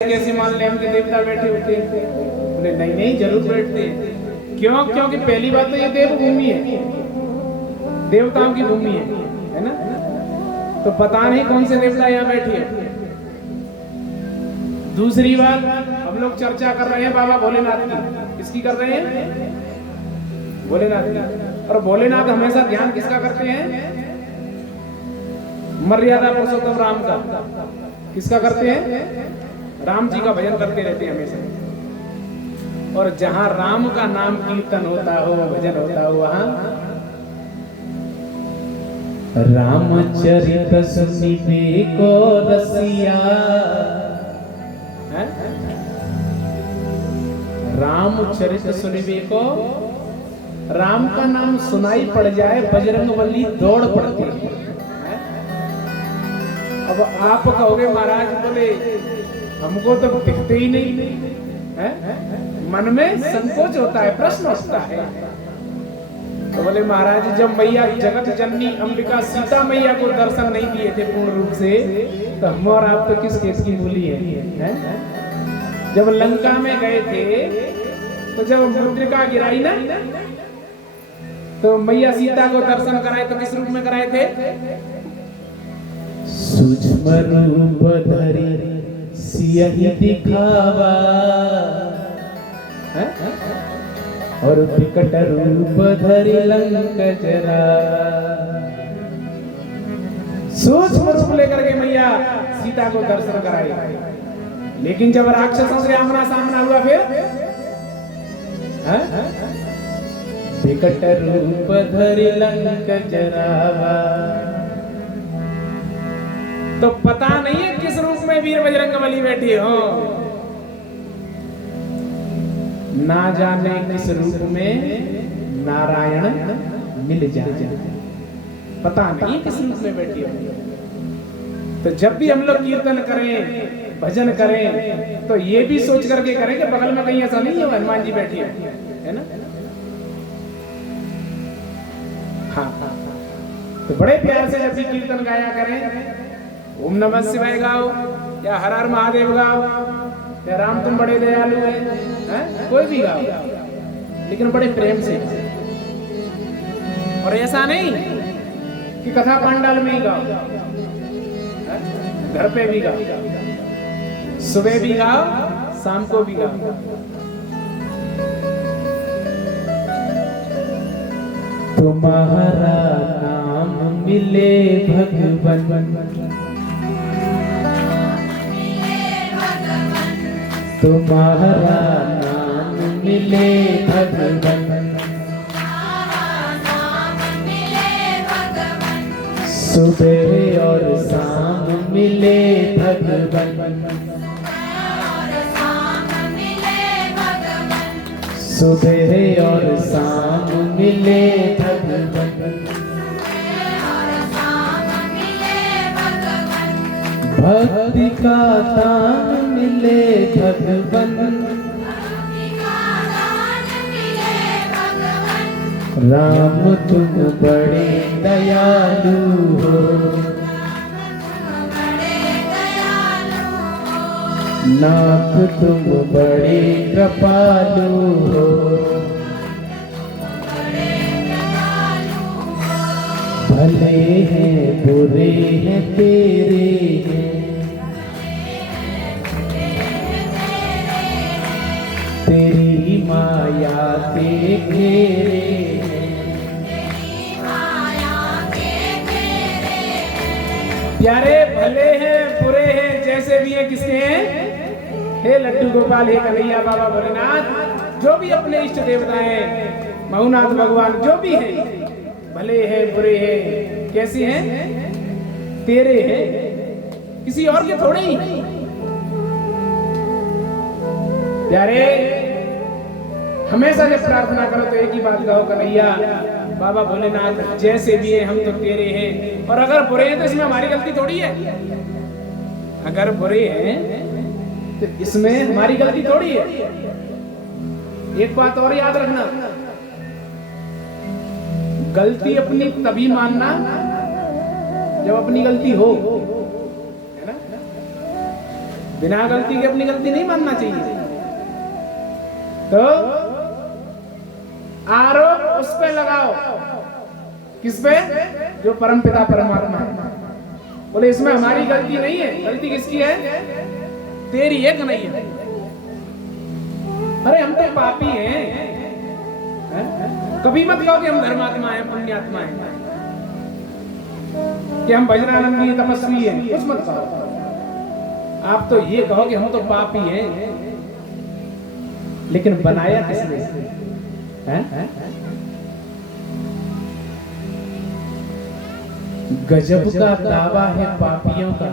कैसे मान ले हमके देवता बैठे होते हैं? बोले नहीं नहीं, जरूर बैठते हैं। क्यों? क्योंकि पहली बात तो ये देवभूमि है, देवताओं की भूमि है ना। तो पता नहीं कौन से देवता यहाँ बैठे हैं। दूसरी बात, हम लोग चर्चा कर रहे हैं बाबा भोलेनाथ की। किसकी कर रहे हैं? भोलेनाथ की। और भोलेनाथ हमेशा ध्यान किसका करते हैं? मर्यादा पुरुषोत्तम राम का। किसका करते हैं? राम जी का भजन करते रहते हैं हमेशा। और जहां राम का नाम कीर्तन होता हो, भजन होता हो, वहां रामचरित सुनिबे को रसिया, रामचरित सुनिबे को, राम का नाम सुनाई पड़ जाए बजरंगबली दौड़ पड़ती है। अब आप कहोगे महाराज, बोले हमको तो दिखते ही नहीं है, मन में संकोच होता है, प्रश्न उठता है। तो बोले महाराज, जब मैया जगत जननी अंबिका सीता मैया को दर्शन नहीं दिए थे पूर्ण रूप से, तो हम और आप तो किस केस की मूली है? जब लंका में गए थे, तो जब मुद्रिका गिराई ना, तो मैया सीता को दर्शन कराए तो किस रूप में कराए थे? सूक्ष्म रूप धरि सियहि दिखावा, और विकट रूप धरि लंक जरावा। सूक्ष्म रूप लेकर के मैया सीता को दर्शन कराई, लेकिन जब राक्षसों से आमना सामना हुआ, फिर विकट रूप धरि लंक जरावा। तो पता नहीं है किस रूप में वीर बजरंगबली बैठी हो, ना जाने किस रूप में नारायण मिल जाए, पता नहीं किस रूप में बैठी हो। तो जब भी हम लोग कीर्तन करें, भजन करें, तो ये भी सोच करके करें कि बगल में कहीं ऐसा नहीं हो हनुमान जी बैठी है ना। हाँ, तो बड़े प्यार से जब भी कीर्तन गाया करें, ओम नमः शिवाय गाओ, या हर हर महादेव गाओ, या राम तुम बड़े दयालु हैं, कोई भी गाओ, लेकिन बड़े प्रेम से। और ऐसा नहीं कि कथा पंडाल में ही गाओ, घर पे भी गाओ, सुबह भी गाओ, शाम को भी गाओ। तुम्हारा नाम मिले भगवन, तुम्हारा नाम मिले भगवन, सुबह और शाम मिले भगवन, सुबह और शाम मिले भगवन, भक्ति का दान मिले भगवन, राम तुम बड़े दयालु हो, नाथ तुम बड़े कृपालु हो, भले हैं बुरे हैं तेरे हैं, तेरी माया के घेरे प्यारे, भले हैं बुरे हैं, जैसे भी है, किसके हैं? हे लड्डू गोपाल, हे कन्हैया बाबा भोलेनाथ, जो भी अपने इष्ट देवता हैं, महुनाथ भगवान, जो भी हैं, भले हैं बुरे हैं, कैसे हैं? तेरे हैं, किसी और के थोड़े ही। प्यारे, हमेशा जब प्रार्थना करो तो एक ही बात कहो, कन्हैया बाबा भोलेनाथ, जैसे भी हैं हम तो तेरे हैं, और अगर बुरे हैं तो इसमें हमारी गलती थोड़ी है। अगर बुरे हैं तो इसमें हमारी गलती थोड़ी है। एक बात और याद रखना, गलती अपनी तभी मानना जब अपनी गलती हो, है ना। बिना गलती के अपनी गलती नहीं मानना चाहिए। तो आरोप उस पे लगाओ, किस पे? जो परमपिता परमात्मा है। बोले इसमें हमारी गलती नहीं है। गलती किसकी है? तेरी है कन्हैया। अरे हम तो पापी हैं। कभी मत कहो कि हम धर्मात्मा हैं, पुण्यात्मा हैं, कि हम भजनानंदी तपस्वी हैं, कुछ मत कहो। आप तो ये कहो कि हम तो पापी हैं। लेकिन बनाया किसने? गजब का दावा है पापियों का,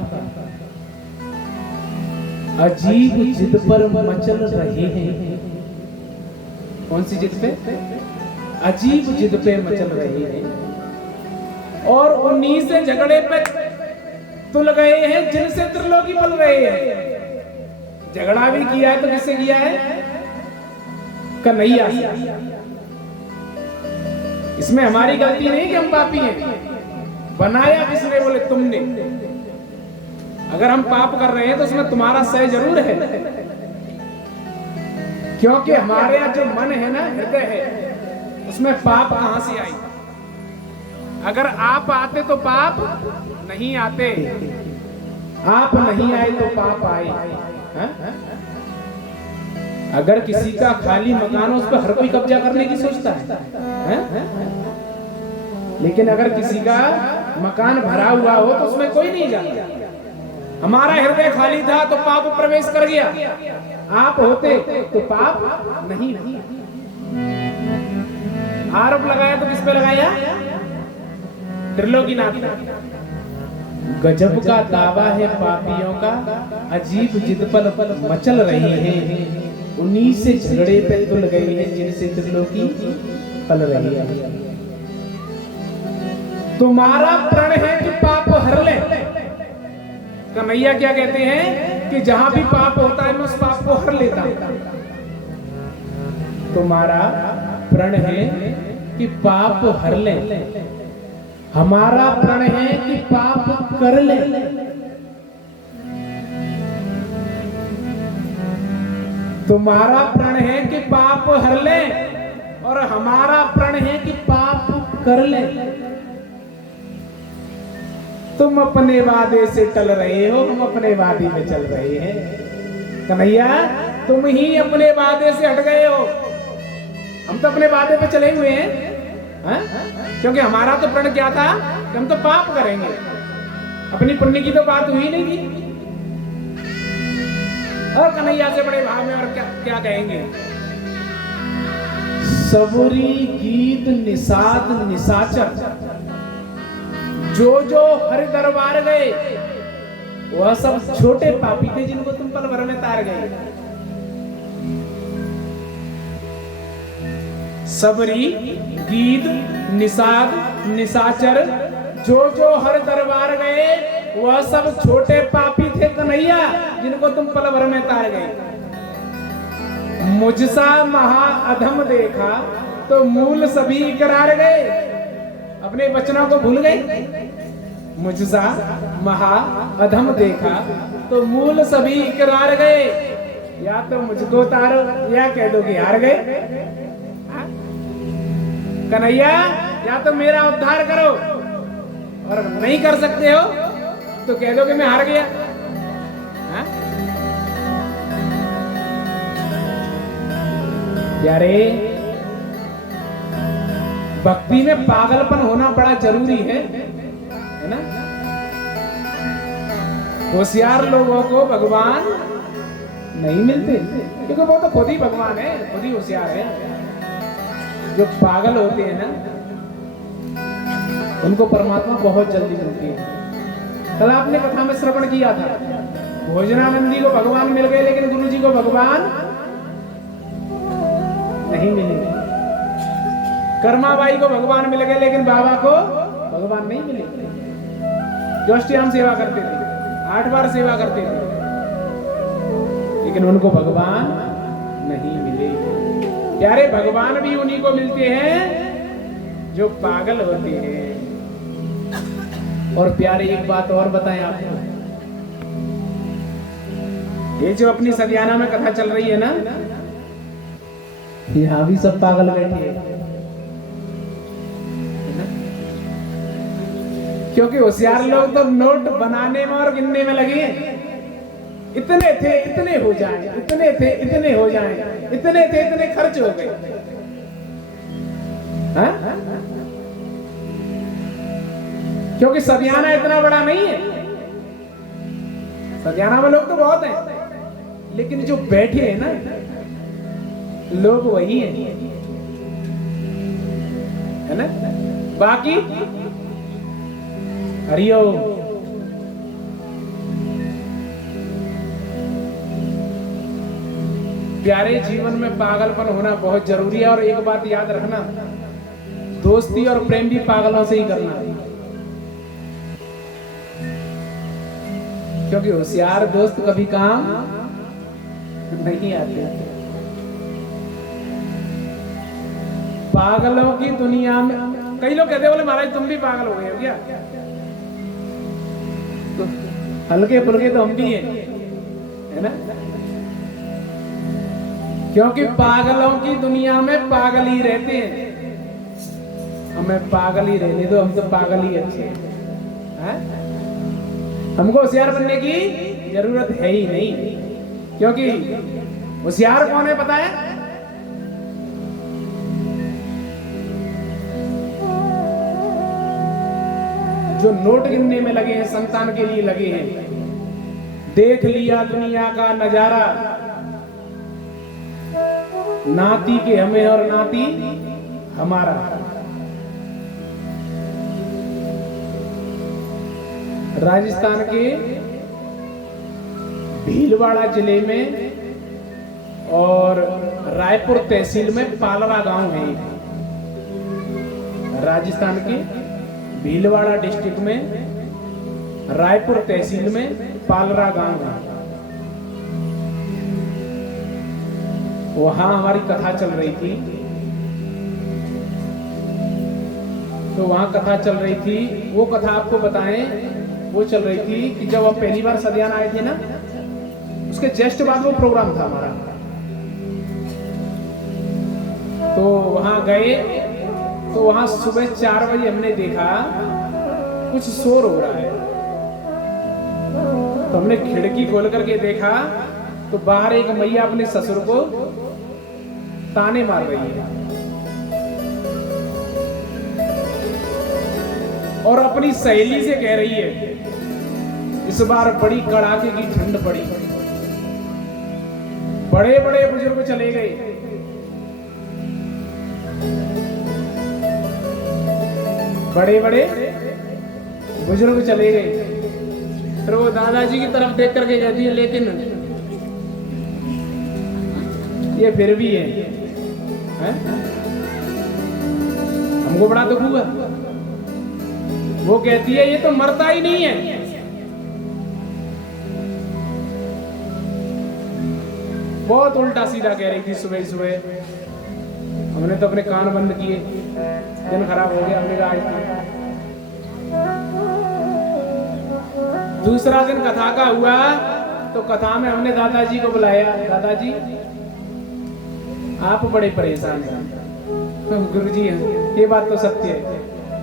अजीब जिद पर मचल रहे हैं। कौन सी जिद पे? अजीब जिद पे मचल रहे हैं और उन्हीं से झगड़े पे तुल गए हैं जिनसे त्रिलोकी पल रहे हैं। झगड़ा भी किया है तो किससे किया है? कन्हैया। इसमें हमारी गलती नहीं कि हम पापी हैं। बनाया किसने? बोले तुमने। अगर हम पाप कर रहे हैं तो उसमें तुम्हारा सह जरूर है, क्योंकि हमारे यहाँ जो मन है ना, हृदय है, उसमें पाप कहां से आई? अगर आप आते तो पाप नहीं आते, आप नहीं आए तो पाप आए। अगर किसी का खाली मकान हो, उस पर हर कोई कब्जा करने की सोचता है? लेकिन अगर किसी का मकान भरा हुआ हो तो उसमें कोई नहीं जाता। हमारा हृदय खाली था तो पाप प्रवेश कर गया। आप होते तो पाप नहीं। आरोप लगाया तो किस पे लगाया? त्रिलोकीनाथ। गजब का दावा है पापियों का, अजीब जिद पर मचल रहे हैं। उन्हीं से झगड़े पे तुल गए हैं जिनसे त्रिलोकी पल रही है। तुम्हारा प्रण है कि पाप हर ले। कन्हैया क्या कहते हैं कि जहां भी पाप होता है मैं उस पाप को हर लेता हूं। तुम्हारा प्रण है कि पाप हर ले, हमारा प्रण है कि पाप कर ले। तुम्हारा प्रण है कि पाप हर ले और हमारा प्रण है कि पाप कर ले। तुम अपने वादे से टल रहे हो, हम अपने वादे में चल रहे हैं। कन्हैया तुम ही अपने वादे से हट गए हो, हम तो अपने वादे पे चले हुए हैं। क्योंकि हमारा तो प्रण क्या था कि हम तो पाप करेंगे, अपनी पुण्य की तो बात हुई नहीं थी। और कन्हैया से बड़े भाव में और क्या क्या कहेंगे? सबरी गीत निषाद निशाचर जो हरि दरबार गए, वह सब छोटे पापी थे जिनको तुम पल भर में तार गए। सबरी गीत निषाद निशाचर जो हर दरबार गए, वह सब छोटे पापी थे कन्हैया जिनको तुम पल भर में तार गए। मुझसा महा अधम देखा तो मूल सभी इकरार गए। अपने वचनों को भूल गए। मुझसा महा अधम देखा तो मूल सभी इकरार गए। या तो मुझको तारो या कह दो कि हार गए। कन्हैया या तो मेरा उद्धार करो, और नहीं कर सकते हो तो कह दो कि मैं हार गया। यारे भक्ति में पागलपन होना बड़ा जरूरी है ना। होशियार लोगों को भगवान नहीं मिलते, क्योंकि वो तो खुद ही भगवान है, खुद ही होशियार है। जो पागल होते हैं ना, उनको परमात्मा बहुत जल्दी मिलती है। कल आपने कथा में श्रवण किया था, भोजनानंदी को भगवान मिल गए लेकिन गुरु जी को भगवान नहीं मिले। कर्माबाई को भगवान मिल गए लेकिन बाबा को भगवान नहीं मिले। जो अष्टयाम सेवा करते थे, 8 बार सेवा करते थे, लेकिन उनको भगवान नहीं मिले। प्यारे भगवान भी उन्हीं को मिलते हैं जो पागल होते हैं। और प्यारे एक बात और बताएं आपको, ये जो अपनी सदियाना में कथा चल रही है ना, यहाँ भी सब पागल बैठे हैं, क्योंकि होशियार लोग तो नोट बनाने में और गिनने में लगे हैं। इतने थे इतने हो जाएं, इतने थे इतने हो जाएं, इतने थे इतने खर्च हो गए। क्योंकि सदियाना इतना बड़ा नहीं है। सदियाना में लोग तो बहुत हैं, लेकिन जो बैठे हैं ना लोग वही हैं, है ना। बाकी हरिओम। प्यारे, जीवन में पागलपन होना बहुत जरूरी है। और एक बात याद रखना, दोस्ती और प्रेम भी पागलों से ही करना, क्योंकि होशियार दोस्त कभी काम नहीं आते। पागलों की दुनिया में कई लोग कहते बोले महाराज तुम भी पागल हो गए हो क्या? तो हल्के फुल्के तो हम भी हैं, है ना। क्योंकि पागलों की दुनिया में पागल ही रहते हैं। हमें पागल ही रहने दो, हम तो पागल ही अच्छे हैं। हमको होशियार बनने की जरूरत है ही नहीं, क्योंकि होशियार कौन है पता है? जो नोट गिनने में लगे हैं, संतान के लिए लगे हैं। देख लिया दुनिया का नजारा, नाती के हमें और नाती हमारा। राजस्थान के भीलवाड़ा जिले में और रायपुर तहसील में पालरा गांव है। राजस्थान के भीलवाड़ा डिस्ट्रिक्ट में रायपुर तहसील में पालरा गांव है। वहां हमारी कथा चल रही थी। तो वहां कथा चल रही थी, वो कथा आपको बताएं। वो चल रही थी कि जब हम पहली बार सदियाना आए थे ना, उसके जस्ट बाद वो प्रोग्राम था हमारा। तो वहां गए, तो वहां सुबह 4 बजे हमने देखा कुछ शोर हो रहा है। तो हमने खिड़की खोल करके देखा तो बाहर एक मैया अपने ससुर को ताने मार रही है और अपनी सहेली से कह रही है इस बार बड़ी कड़ाके की ठंड पड़ी, बड़े बड़े बुजुर्ग चले गए, बड़े बड़े बुजुर्ग चले गए। फिर वो दादाजी की तरफ देख करके कहती है लेकिन ये फिर भी है? हमको बड़ा दुख हुआ। वो कहती है ये तो मरता ही नहीं है। बहुत उल्टा सीधा कह रही थी सुबह सुबह। हमने तो अपने कान बंद किए, दिन खराब हो गया। हमने कहा आज दूसरा दिन कथा का हुआ तो कथा में हमने दादाजी को बुलाया। दादाजी आप बड़े परेशान हैं। गुरुजी ये बात तो सत्य है।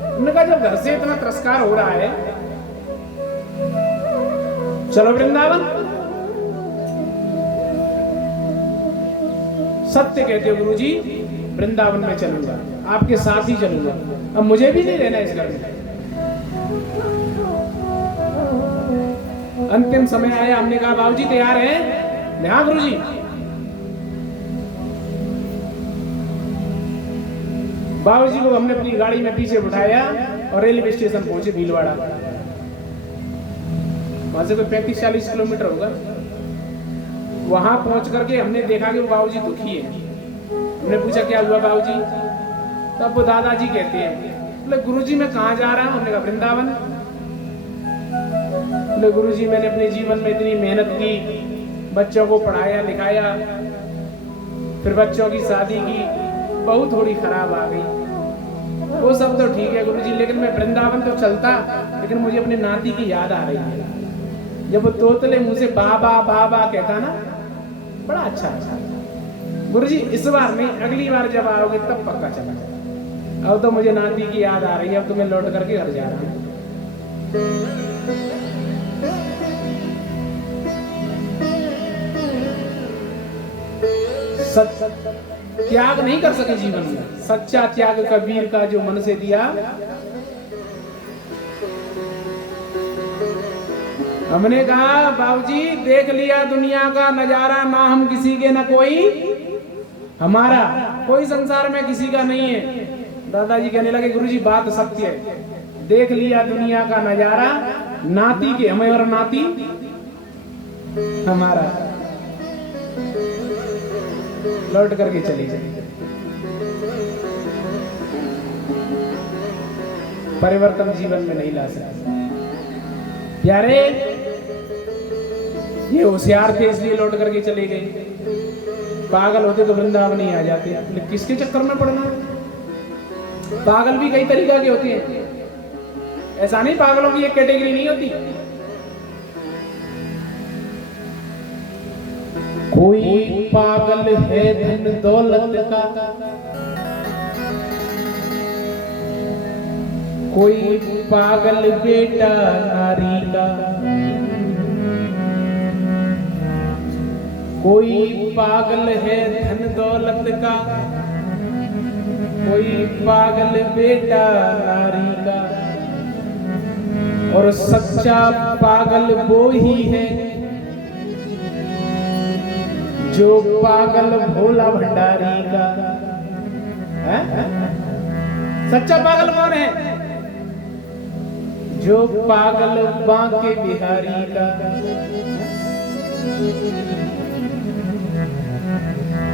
उन्होंने कहा जब घर से इतना तिरस्कार हो रहा है, चलो वृंदावन। सत्य कहते हो गुरुजी, वृंदावन में चलूंगा, आपके साथ ही चलूंगा। अब मुझे भी नहीं रहना इस घर में। अंतिम समय आया, हमने कहा बाबूजी तैयार हैं? हाँ गुरुजी। बाबूजी को हमने अपनी गाड़ी में पीछे बिठाया और रेलवे स्टेशन पहुंचे भीलवाड़ा। वहां से कोई 35-40 किलोमीटर होगा। वहां पहुंच करके हमने देखा कि वो बाबूजी दुखी है। हमने पूछा क्या हुआ बाबूजी? तब वो दादाजी कहते हैं, बोले गुरुजी मैं कहाँ जा रहा हूँ? हमने कहा वृंदावन। बोले गुरुजी मैंने अपने जीवन में इतनी मेहनत की, बच्चों को पढ़ाया लिखाया, फिर बच्चों की शादी की, बहू थोड़ी खराब आ गई। वो सब तो ठीक है गुरुजी, लेकिन मैं वृंदावन तो चलता, लेकिन मुझे अपने नाती की याद आ रही है। जब वो तोतले मुंह से बाबा बाबा कहता ना, बड़ा अच्छा अच्छा। गुरुजी इस बार नहीं, अगली बार जब आओगे तब पक्का चला जाए। अब तो मुझे नाती की याद आ रही है, अब तो मैं लौट करके घर जा रहा हूँ। त्याग नहीं कर सके जीवन में, सच्चा त्याग कबीर का जो मन से दिया। हमने कहा बाबूजी देख लिया दुनिया का नजारा, ना हम किसी के ना कोई हमारा, कोई संसार में किसी का नहीं है। दादाजी कहने लगे गुरुजी बात सत्य है, देख लिया दुनिया का नजारा, नाती के हमें और नाती हमारा। लौट करके चली जाए। परिवर्तन जीवन में नहीं ला सकते प्यारे। ये होशियार थे इसलिए लौट करके चले गए, पागल होते तो वृंदावन ही आ जाते। किसके चक्कर में पड़ना? पागल भी कई तरीका के होते हैं, ऐसा नहीं पागलों की एक कैटेगरी नहीं होती। कोई पागल है धन दौलत का, कोई पागल बेटा नारी का, कोई पागल है धन दौलत का, कोई पागल बेटा नारी का, और सच्चा पागल वो ही है जो पागल भोला भंडारी का है? सच्चा पागल कौन है? जो पागल बांके बिहारी का।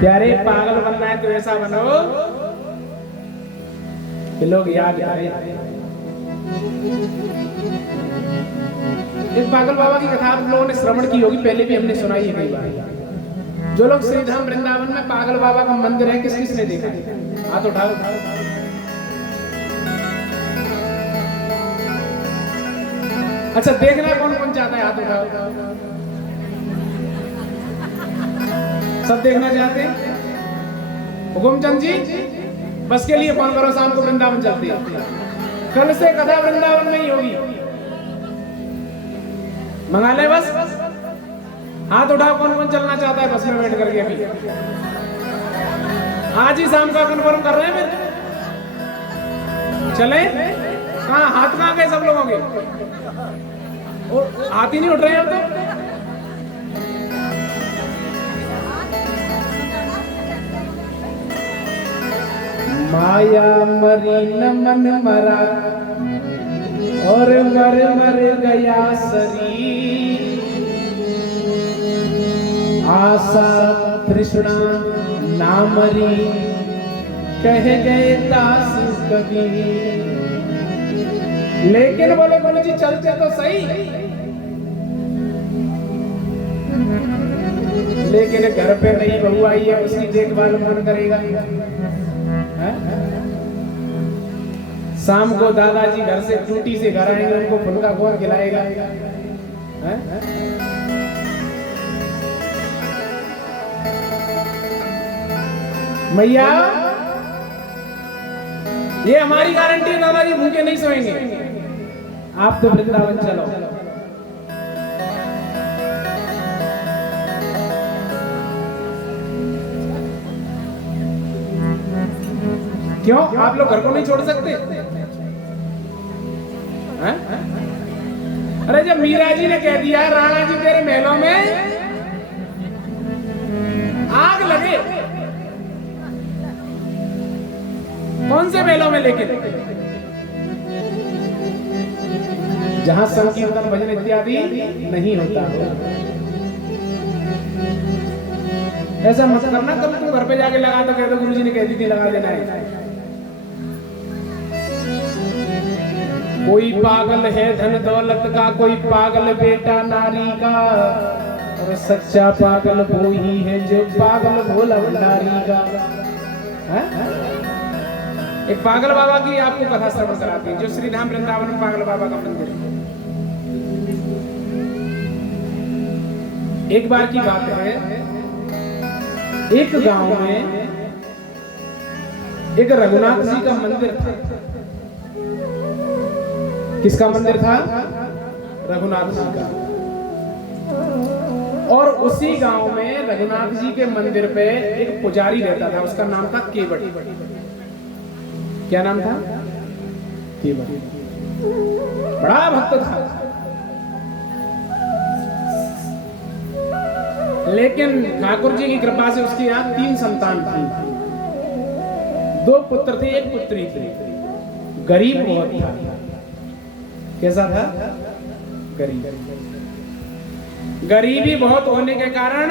प्यारे पागल बनना है तो ऐसा बनो कि लोग याद करें। इस पागल बाबा की कथा आप लोगों ने श्रवण की होगी, पहले भी हमने सुनाई है कई बार। जो लोग श्रीधाम वृंदावन में पागल बाबा का मंदिर है, किस किस ने देखा है? हाथ उठाओ। अच्छा देखना कौन कौन चाहता है? हाथ उठाओ। सब देखना चाहते हैं? हुकुमचंद जी बस के लिए फोन करो, शाम को वृंदावन चलते हैं। कल से कथा वृंदावन में ही होगी, मंगा ले बस। हाथ उठाओ कौन कौन चलना चाहता है बस में बैठ करके। अभी आज ही शाम का कन्फर्म कर रहे हैं फिर चले। कहाँ हाथ कहाँ गए सब लोगों के? और हाथ ही नहीं उठ रहे हैं अब तो। माया मरी न मन मरा और मर मर गया शरीर, आशा तृष्णा ना मरी कह गए दास कबीर। लेकिन बोले गुरु जी चलते तो सही, लेकिन घर पे नई बहू आई है, उसकी देखभाल कौन करेगा? शाम को दादाजी घर से ड्यूटी से घर आएंगे, उनको फुल्का कौन खिलाएगा? मैया ये हमारी गारंटी है, दादाजी भूखे नहीं सोएंगे। आप तो वृंदावन चलो। क्यों आप लोग घर को नहीं छोड़ सकते? अरे जब मीरा जी ने कह दिया राणा जी तेरे महलों में आग लगे, कौन से महलों में? लेकिन जहां संकीर्तन भजन इत्यादि नहीं होता हो, ऐसा मत करना। कब तुम घर पे जाके लगा तो कह दो गुरुजी ने कह दी थी लगा देना है। कोई पागल है धन दौलत का, कोई पागल बेटा नारी का, और सच्चा पागल वो ही है जो पागल भोला भंडारी का। एक पागल बाबा की आपको कथा श्रवण कराते हैं, जो श्रीधाम वृंदावन में पागल बाबा का मंदिर है। एक बार की बात है, एक गांव में एक रघुनाथ जी का मंदिर था। किसका मंदिर था? रघुनाथ जी का। और उसी गांव में रघुनाथ जी के मंदिर पे एक पुजारी रहता था, उसका नाम था केवट। क्या नाम था? केवट। बड़ा भक्त था, लेकिन ठाकुर जी की कृपा से उसके यहाँ 3 संतान थी। 2 पुत्र थे, 1 पुत्री थी। गरीब बहुत था। कैसा था? गरीब। गरीबी बहुत होने के कारण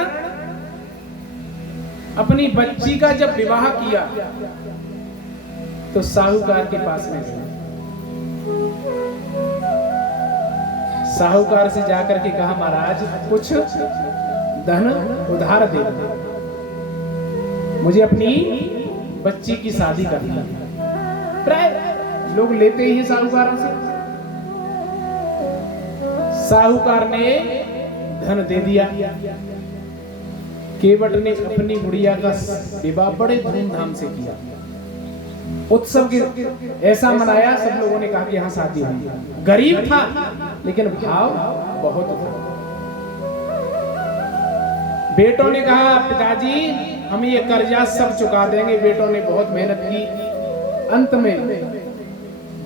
अपनी बच्ची का जब विवाह किया तो साहूकार के पास में गया। साहूकार से जाकर के कहा, महाराज कुछ धन उधार दे, मुझे अपनी बच्ची की शादी करनी है। प्राय लोग लेते ही साहूकारों से। साहूकार ने धन दे दिया। केवट ने अपनी गुड़िया का विवाह बड़े धूमधाम से किया। उत्सव की ऐसा मनाया, सब लोगों ने कहा कि यहाँ शादी हुई। गरीब था लेकिन भाव बहुत था। बेटों ने कहा, पिताजी हम ये कर्जा सब चुका देंगे। बेटों ने बहुत मेहनत की। अंत में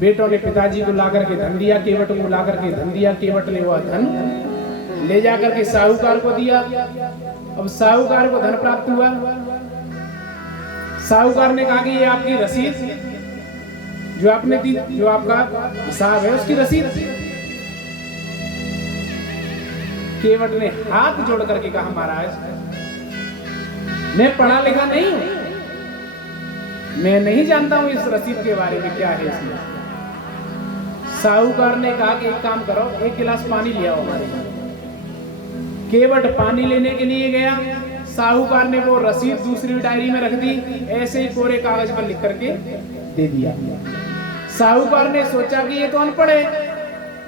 बेटों ने पिताजी को लाकर के धन दिया, केवट को लाकर के धन दिया। केवट ने वह धन ले जाकर के साहूकार को दिया। अब साहूकार को धन प्राप्त हुआ। साहूकार ने कहा कि ये आपकी रसीद जो आपने दी, जो आपका हिसाब है उसकी रसीद। केवट ने हाथ जोड़ करके कहा, महाराज मैं पढ़ा लिखा नहीं हूं, मैं नहीं जानता हूं इस रसीद के बारे में क्या है इसमें। साहूकार ने कहा कि एक काम करो, 1 गिलास पानी ले आओ हमारे लिए। केवट पानी लेने के लिए गया। साहूकार ने वो रसीद दूसरी डायरी में रख दी, ऐसे ही कोरे कागज पर लिख करके दे दिया। साहूकार ने सोचा कि ये तो अनपढ़ है,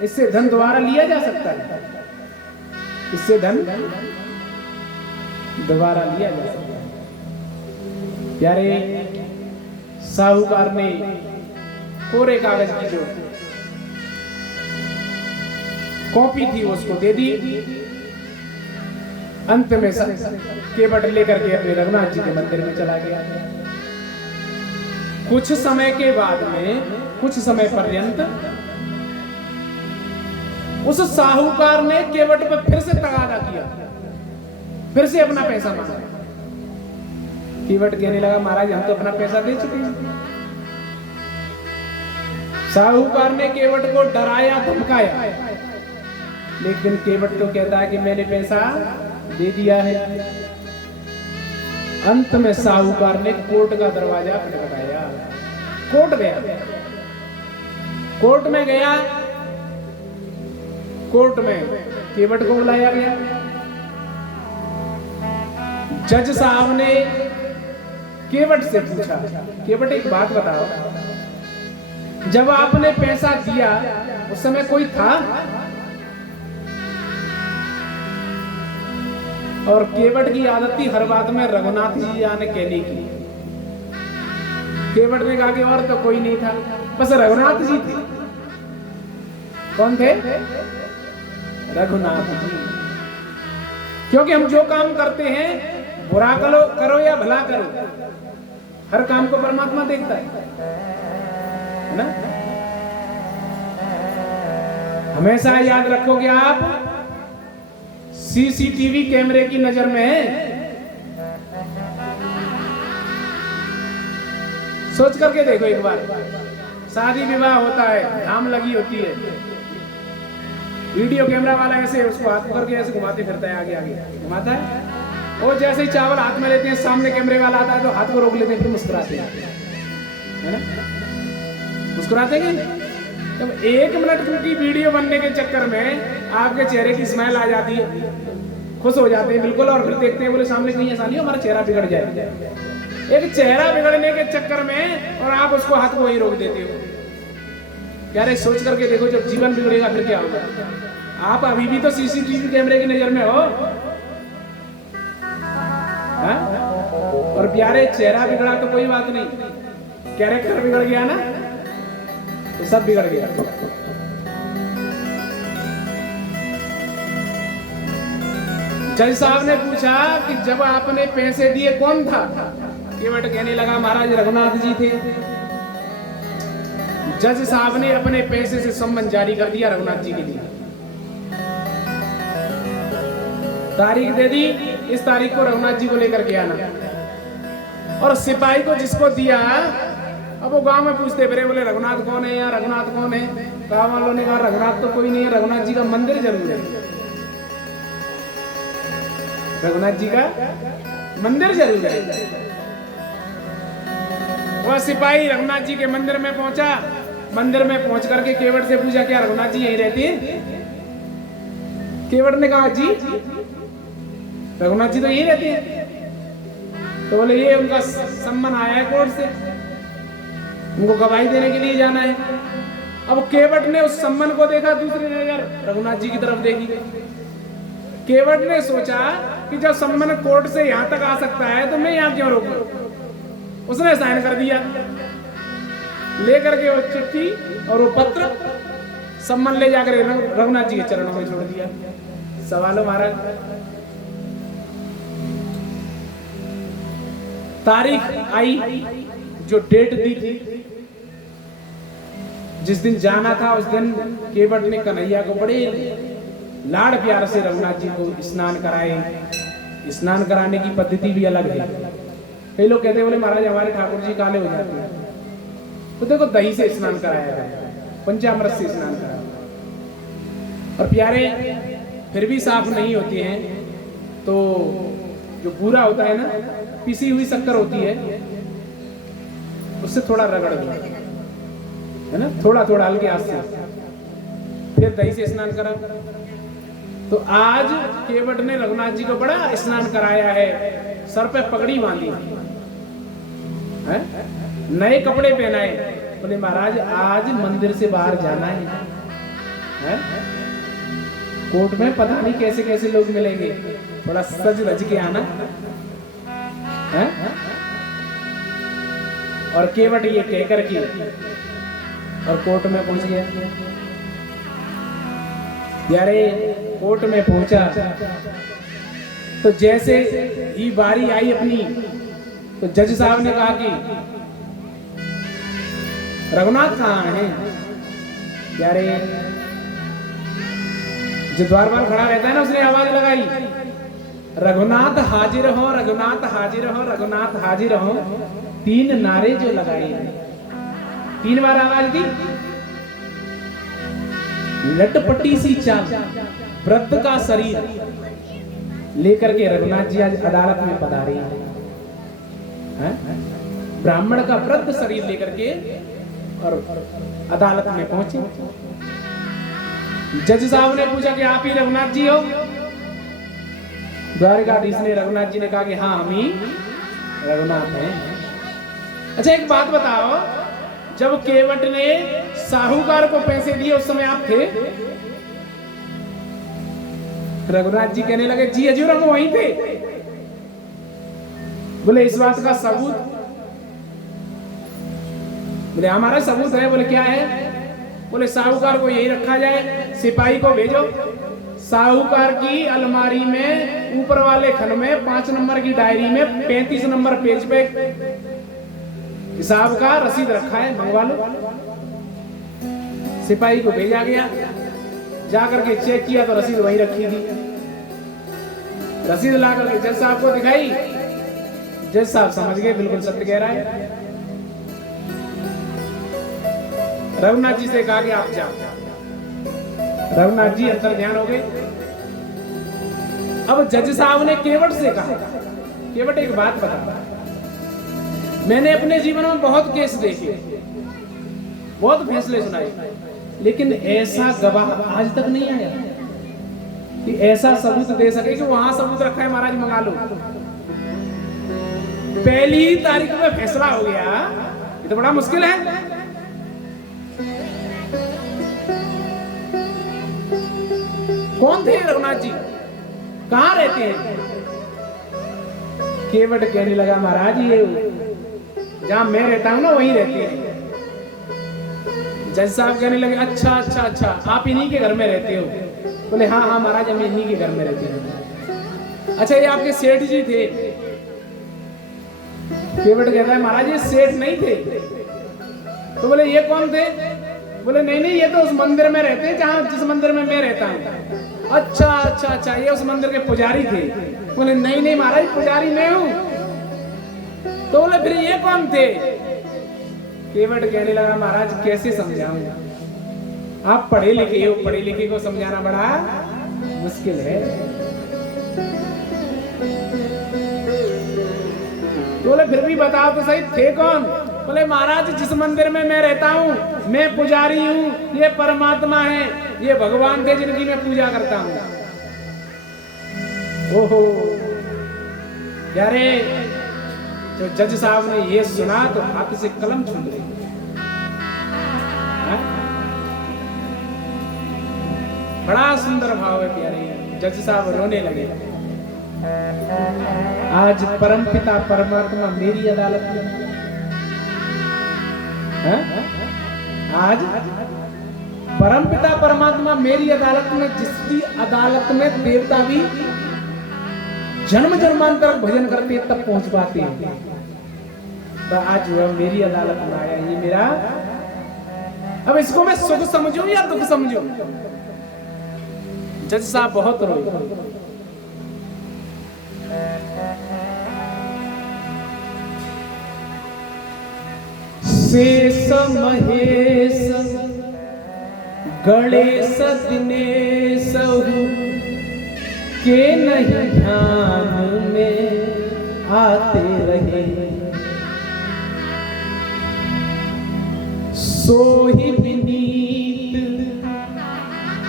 इससे धन दोबारा लिया जा सकता है, इससे धन दोबारा लिया जा सकता है। यारे साहूकार ने कोरे कागज की जो कॉपी थी उसको दे दी। अंत में केवट लेकर के अपने रघुनाथ जी के मंदिर में चला गया। कुछ समय के बाद में, कुछ समय पर्यंत उस साहूकार ने केवट पर फिर से तगादा किया, फिर से अपना पैसा मांगा। केवट कहने लगा, महाराज हम तो अपना पैसा दे चुके हैं। साहूकार ने केवट को डराया, धमकाया, लेकिन केवट तो कहता है कि मैंने पैसा दे दिया है। अंत में साहूकार ने कोर्ट का दरवाजा खटखटाया। कोर्ट गया, कोर्ट में गया। कोर्ट में केवट को बुलाया गया। जज साहब ने केवट से पूछा, केवट एक बात बताओ, जब आपने पैसा दिया उस समय कोई था? और केवट की आदत थी हर बात में रघुनाथ जी आने कहने की। केवट ने कहा कि और तो कोई नहीं था, बस रघुनाथ जी थे। कौन थे? रघुनाथ जी। क्योंकि हम जो काम करते हैं, बुरा करो या भला करो, हर काम को परमात्मा देखता है ना। हमेशा याद रखोगे आप, सीसीटीवी कैमरे की नजर में है। सोच करके देखो एक बार, शादी विवाह होता है, धाम लगी होती है, वीडियो कैमरा वाला ऐसे उसको हाथ पकड़ के ऐसे घुमाते फिरता है, आगे आगे घुमाता है। और जैसे ही चावल हाथ में लेते हैं, सामने कैमरे वाला आता है तो हाथ को रोक लेते हैं, फिर मुस्कुराते हैं, है ना? मुस्कुराते हैं। जब 1 मिनट की वीडियो बनने के चक्कर में आपके चेहरे की स्माइल आ जाती है, खुश हो जाते हैं बिल्कुल, और फिर देखते हैं बोले सामने कहीं ऐसा नहीं हो हमारा चेहरा बिगड़ जाए। एक चेहरा बिगड़ने के चक्कर में और आप उसको हाथ को ही रोक देते हो। यार सोच करके देखो, जब जीवन बिगड़ेगा फिर क्या होगा? आप अभी भी तो सीसीटीवी कैमरे की नजर में हो, हाँ? और प्यारे चेहरा बिगड़ा तो कोई बात नहीं, कैरेक्टर बिगड़ गया ना तो सब बिगड़ गया। जज साहब ने पूछा कि जब आपने पैसे दिए कौन था? केवट कहने लगा महाराज रघुनाथ जी थे। जज साहब ने अपने पैसे से सम्मन जारी कर दिया रघुनाथ जी के लिए, तारीख दे दी, इस तारीख को रघुनाथ जी को लेकर के आना। और सिपाही को जिसको दिया, अब वो गांव में पूछते फिरे, बोले रघुनाथ कौन है, यार रघुनाथ कौन है? गांव वालों ने कहा रघुनाथ तो कोई नहीं है, रघुनाथ जी का मंदिर जरूर है, रघुनाथ जी का मंदिर जरूर है। वह सिपाही रघुनाथ जी के मंदिर में पहुंचा, मंदिर में पहुंच करके केवट से पूछा क्या रघुनाथ जी यहीं रहते हैं? केवट ने कहा जी रघुनाथ जी तो यहीं रहते हैं। तो बोले ये उनका सम्मन आया है कोर्ट से, उनको गवाही देने के लिए जाना है। अब केवट ने उस सम्मन को देखा, दूसरी नजर रघुनाथ जी की तरफ देखी। केवट ने सोचा कि जब सम्मन कोर्ट से यहां तक आ सकता है तो मैं यहां क्यों रोकूं? उसने साइन कर दिया, लेकर के वो चिट्ठी और वो पत्र सम्मन ले जाकर रघुनाथ जी के चरणों में छोड़ दिया। सवाल महाराज, तारीख आई, जो डेट दी थी, जिस दिन जाना था उस दिन केवट ने कन्हैया को बड़े लाड़ प्यार से रघुनाथ जी को स्नान कराए। स्नान कराने की पद्धति भी अलग है। कई लोग कहते हैं बोले महाराज हमारे ठाकुर जी काले हो जाते हैं, तो देखो दही से स्नान कराया है, पंचामृत से स्नान कराया। और प्यारे फिर भी साफ नहीं होते हैं, तो जो बूरा होता है ना, पिसी हुई शक्कर होती है, उससे थोड़ा रगड़ दो, है ना, थोड़ा थोड़ा हल्के हाथ से, फिर दही से स्नान करा। तो आज केवट ने रघुनाथ जी को बड़ा स्नान कराया है, सर पे पगड़ी बांधी है, नए कपड़े पहनाए। बोले महाराज आज मंदिर से बाहर जाना है? कोर्ट में पता नहीं कैसे कैसे लोग मिलेंगे, थोड़ा सज रज के आना है। और केवट ये कहकर के और कोर्ट में पहुंच गया। यारे कोर्ट में पहुंचा तो जैसे ही बारी आई अपनी, तो जज साहब ने कहा कि रघुनाथ कहाँ है? यारे जो द्वारपाल खड़ा रहता है ना, उसने आवाज लगाई, रघुनाथ हाजिर हो, रघुनाथ हाजिर हो, रघुनाथ हाजिर हो। 3 नारे जो लगाए, 3 बार आवाज दी। लटपटी सी चाल, वृद्ध का शरीर लेकर के रघुनाथ जी आज अदालत में पधारे हैं। ब्राह्मण का वृद्ध शरीर लेकर के और अदालत में पहुंचे। जज साहब ने पूछा कि आप ही रघुनाथ जी हो? द्वारिकाधीश ने रघुनाथ जी ने कहा कि हाँ हम ही रघुनाथ हैं। अच्छा एक बात बताओ, जब केवट ने साहूकार को पैसे दिए उस समय आप थे? रघुनाथ जी कहने लगे जी हजूर हम वहीं थे। बोले इस बात का सबूत? बोले हमारा सबूत है। बोले क्या है? बोले साहूकार को यही रखा जाए, सिपाही को भेजो, साहूकार की अलमारी में ऊपर वाले खन में 5 नंबर की डायरी में 35 नंबर पेज पे हिसाब का रसीद रखा है, मंगवा लो। सिपाही को भेजा गया, जाकर के चेक किया तो रसीद वहीं रखी थी। रसीद ला करके जज साहब को दिखाई, जज साहब समझ गए बिल्कुल सत्य कह रहा है। रघुनाथ जी से कहा कि आप जाओ। रघुनाथ जी अंतर ध्यान हो गए। अब जज साहब ने केवट से कहा, केवट एक बात बता, मैंने अपने जीवन में बहुत केस देखे, बहुत फैसले सुनाए, लेकिन ऐसा गवाह आज तक नहीं आया कि ऐसा सबूत दे सके कि वहां सबूत रखा है महाराज मंगा लो। पहली ही तारीख में फैसला हो गया, ये तो बड़ा मुश्किल है। कौन थे रघुनाथ जी? कहां रहते हैं? केवट कहने लगा महाराज ये जहां मैं रहता हूं ना वहीं रहती है। जज साहब कहने लगे अच्छा अच्छा अच्छा आप इन्हीं के घर में रहते हो? बोले हाँ हाँ महाराज हम इन्हीं के घर में रहते हैं। अच्छा ये आपके सेठ जी थे? केवट कहता है महाराज ये सेठ नहीं थे। तो बोले ये कौन थे? बोले नहीं नहीं ये तो उस मंदिर में रहते हैं जहां जिस मंदिर में मैं रहता हूं। अच्छा अच्छा अच्छा ये उस मंदिर के पुजारी थे? बोले नहीं नहीं महाराज पुजारी मैं हूं। तो बोले फिर ये कौन थे? केवट कहने लगा महाराज कैसे समझाऊं, आप पढ़े लिखे हो, पढ़े लिखे को समझाना बड़ा मुश्किल है। बोले फिर भी बताओ तो सही थे कौन? बोले महाराज जिस मंदिर में मैं रहता हूँ मैं पुजारी हूँ, ये परमात्मा है, ये भगवान थे जिनकी मैं पूजा करता हूँ। ओहो यारे जो जज साहब ने ये सुना तो हाथ से कलम छूट गई। बड़ा सुंदर भाव है प्यारे। जज साहब रोने लगे। आज परमपिता परमात्मा मेरी अदालत में है? आज परमपिता परमात्मा मेरी अदालत में, जिसकी अदालत में देवता भी जन्म जन्मांतर भजन करते तब पहुंच पाते हैं, तो आज वह मेरी अदालत में आया। ये मेरा, अब इसको मैं सुख समझूं या दुख समझूं? जज साहब बहुत रोए। शेष महेश गणेश दिनेश के नहीं ध्यान में आते रहे, सो ही विनीत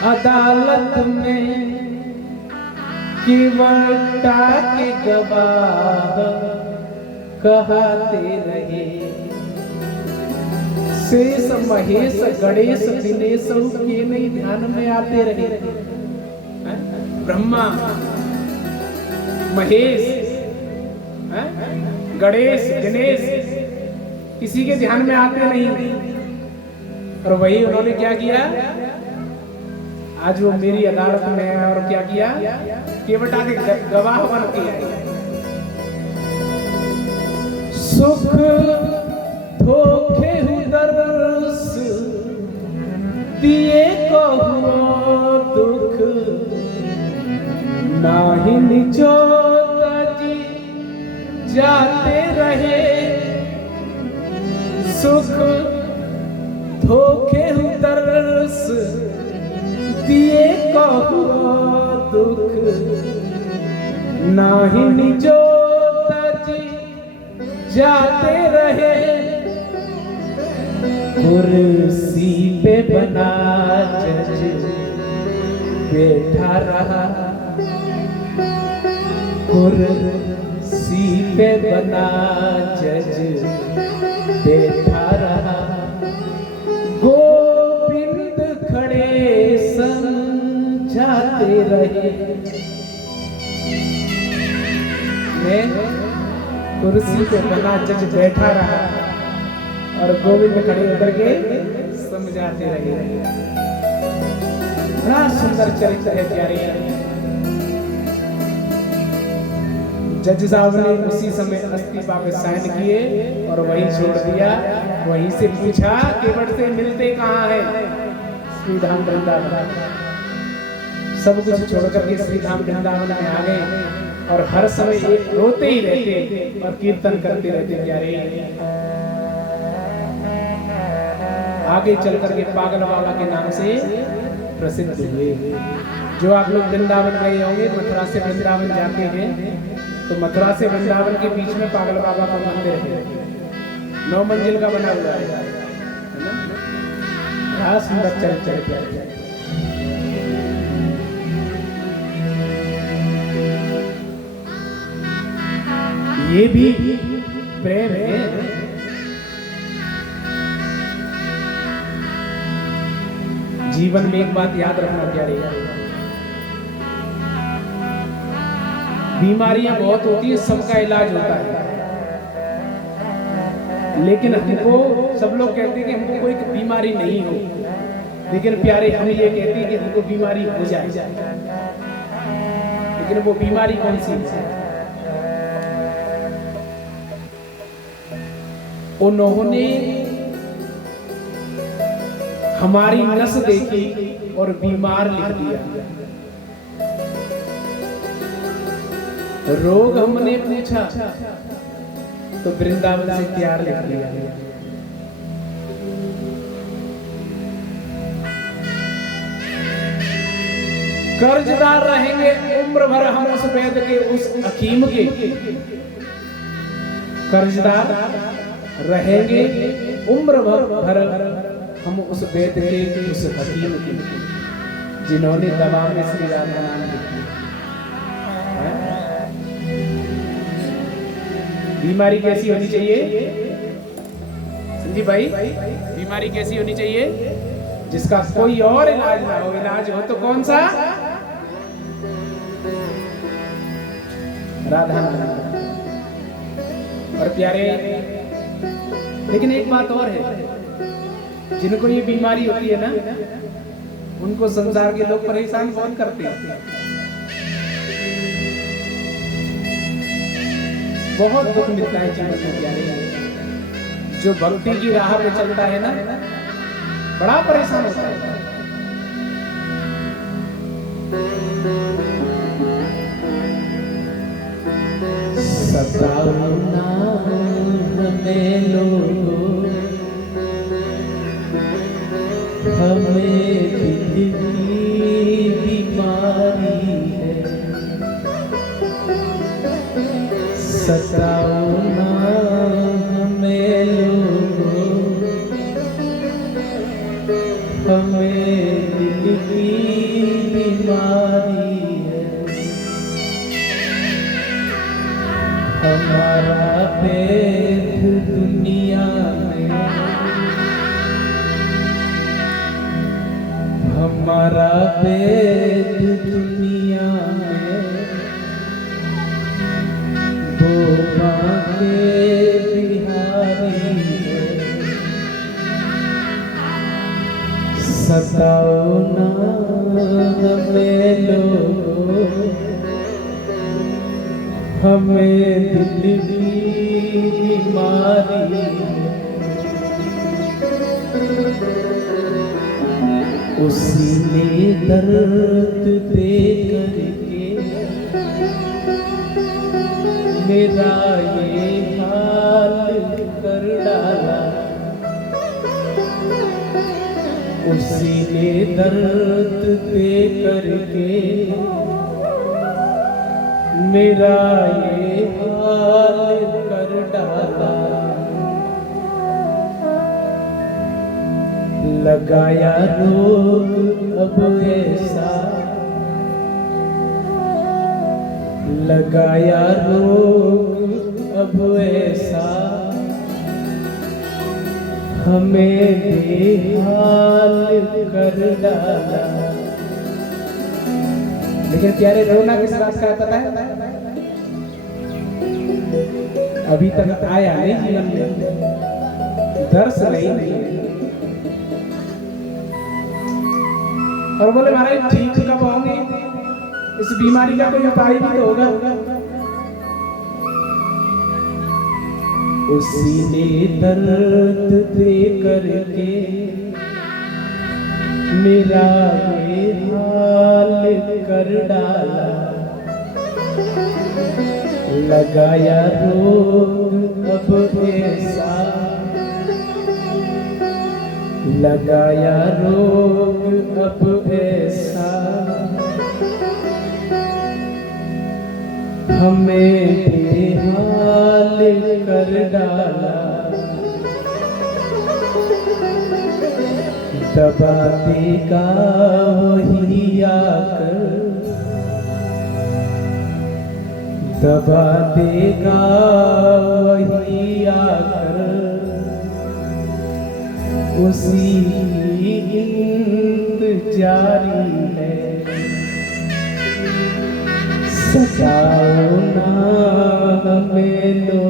अदालत में केवटा के गवाह कहते रहे। शेष महेश गणेश दिनेश के नहीं ध्यान में आते रहे। ब्रह्मा महेश गणेश दिनेश किसी के ध्यान में आते नहीं, और वही उन्होंने क्या किया? आज वो मेरी अदालत में है और क्या किया? केवटा के गवाह बन के आए। सुख धोखे दर्श दिए कहो दुख नाही निचोता जी जाते रहे। सुख धोखे दर्श दिए कहो दुख नाही निचोता जी जाते रहे। कुर्सी पे बना जज बैठा रहा, कुर्सी पे बना जज बैठा रहा। गोविंद खड़े समझाते रहे। मैं कुर्सी पे बना जज बैठा रहा और गोविंद खड़े होकर के समझाते रहे। बड़ा सुंदर चरित्र है प्यारे। जज साहब ने उसी समय इस्तीफा पे साइन किए और वहीं छोड़ दिया। वहीं से पूछा केवट से मिलते कहाँ है? श्री धाम वृंदावन। सब कुछ छोड़ करके श्री धाम वृंदावन में आ गए और हर समय एक रोते ही रहते और कीर्तन करते रहते प्यारे। आगे चल करके पागल बाबा के नाम से प्रसिद्ध हुए। जो आप लोग वृंदावन गए होंगे, मथुरा से वृंदावन जाते हैं तो मथुरा से वृंदावन के बीच में पागल बाबा का मंदिर है, 9 मंजिल का बना हुआ है ना। बड़ा सुंदर चरित्र है। ये भी प्रेम है। जीवन में एक बात याद रखना प्यारे, बीमारियां बहुत होती है, सबका इलाज होता है, लेकिन हमको सब लोग कहते हैं कि हमको कोई बीमारी नहीं हो, लेकिन प्यारे हम ये कहते हैं कि हमको बीमारी हो जाए, लेकिन वो बीमारी कौन सी है? उन्होंने हमारी नस देखी और बीमार लिख दिया, रोग हमने पूछा तो वृंदावन से प्यार लिख दिया। कर्जदार रहेंगे उम्र भर हम उस वैद्य के, उस हकीम के, कर्जदार रहेंगे उम्र भर हम उस वैद्य के, उस हकीम के, जिन्होंने दवा में श्री राधा नाम लिखी। बीमारी कैसी होनी चाहिए संजीव भाई? बीमारी कैसी होनी चाहिए? जिसका कोई और इलाज ना हो, इलाज हो तो कौन सा? राधा नाम। और प्यारे, लेकिन एक बात और है, जिनको ये बीमारी होती है ना, उनको संसार के लोग परेशान बहुत करते हैं, बहुत दुख मिलता है जीवन में प्यारे। जो भक्ति की राह पे चलता है ना, बड़ा परेशान होता है। सताओ ना हमें लोगों, हमें दिल की बीमारी है, सताओ ना हमें लोगों, हमें दिल की बीमारी है, हमारा पेट दुनिया में, हमारा पेट दुनिया में, गोवा के बिहारी है, सताओ ना हमें लोगों, हमें दिल की बीमारी है, उसी ने दर्द दे करके मेरा ये हाल कर डाला, उसी ने दर्द दे करके मेरा ये हाल कर डाला, लगाया रोग अब ऐसा, लगाया रोग अब ऐसा, हमें बेहाल कर डाला। लेकिन प्यारे, रोना किस बात का पता है? अभी तक आया नहीं जीवन में, दर्श नहीं। और बोले महाराज ठीक कब होंगे? इस बीमारी का कोई उपाय भी तो होगा। उसी ने दर्द दे करके मेरा ये हाल कर डाला, लगाया रोग अब ऐसा, लगाया रोग अब ऐसा, हमें बेहाल कर डाला, दबा देगा वही आकर, दबा देगा वही आकर, उसी इंतजारी है, सताओ हमें लो,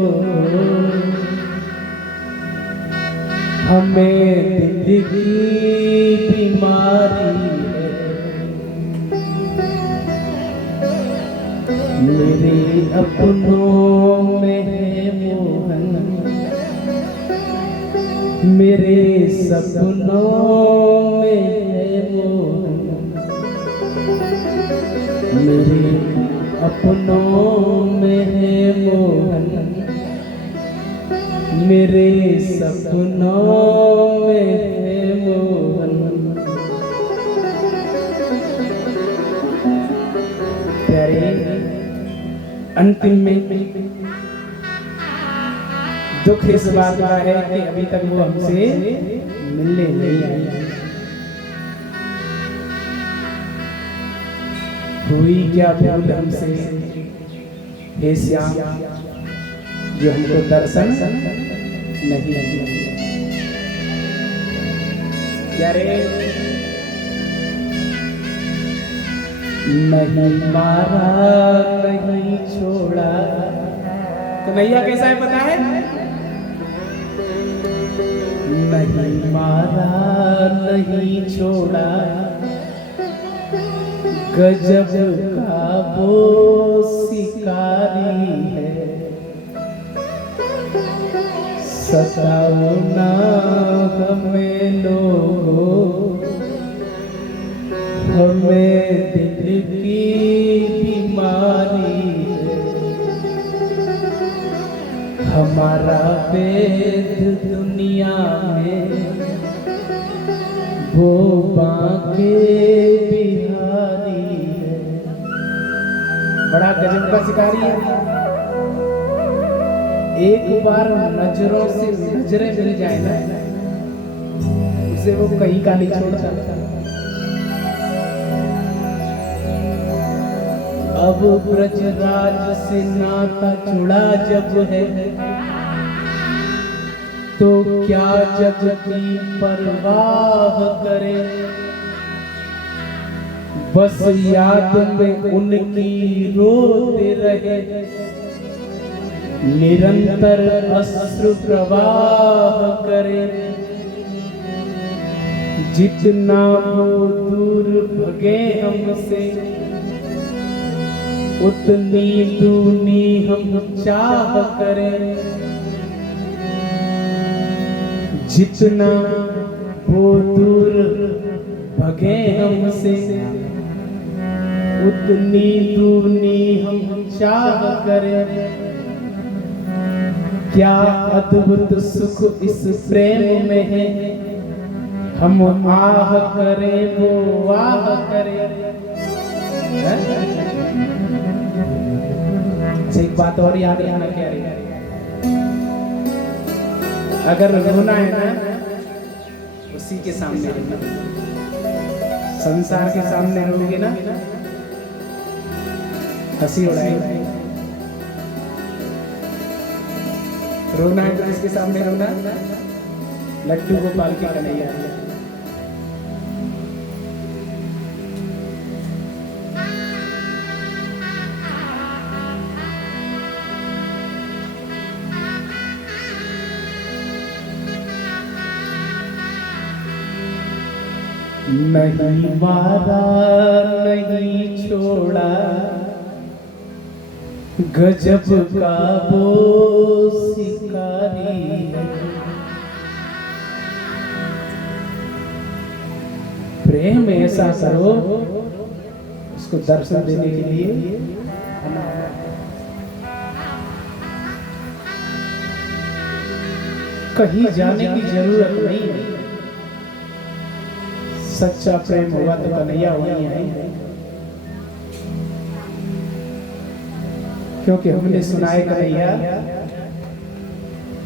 हमें दिल की बीमारी है, मेरे अपनों में है मोहन, मेरे सपनों में है मोहन, मेरे अपनों में है मोहन, मेरे सपनों में है मोहन। प्यारे, अंतिम में दुख इस बात का है कि अभी तक वो हमसे मिलने नहीं आई। हुई क्या भूल हमसे हे श्याम, जो हमको दर्शन नहीं दिया। क्या रे, नहीं मारा नहीं छोड़ा, तो नैया कैसा है पता है? नहीं मारा नहीं छोड़ा, गजब का वो शिकारी है, सताओ ना हमें लोगों, हमें दिल की बीमारी है, हमारा वेद दुनिया में वो बांके बिहारी है। बड़ा गजब का शिकारी है, एक बार नजरों से नजरें मिल जाए ना, उसे वो कहीं का नहीं छोड़ता। अब ब्रजराज से नाता जुड़ा जब है, तो क्या जग की परवाह करे, बस याद में उनकी रोते रहे, निरंतर अश्रु प्रवाह करे, जितना वो दूर भगे हमसे, उतनी दूनी हम चाह करें, जितना वो दूर भगे हमसे, उतनी दूनी हम चाह करें। क्या अद्भुत सुख इस प्रेम में है, हम आह करें वो आह करें। एक बात और याद रखना, क्या रे, अगर रोना है ना उसी के सामने रोना, संसार के सामने रोगे ना हंसी उड़ाएगी, रोना है तो इसके सामने रोना, लड्डू गोपाल की कन्हैया। नहीं मारा नहीं छोड़ा, गजब का वो शिकारी है। प्रेम ऐसा करो उसको दर्शन देने के लिए, कहीं जाने की जरूरत नहीं है। सच्चा प्रेम हुआ तो कन्हैया वहीं है, क्योंकि हमने सुना है कन्हैया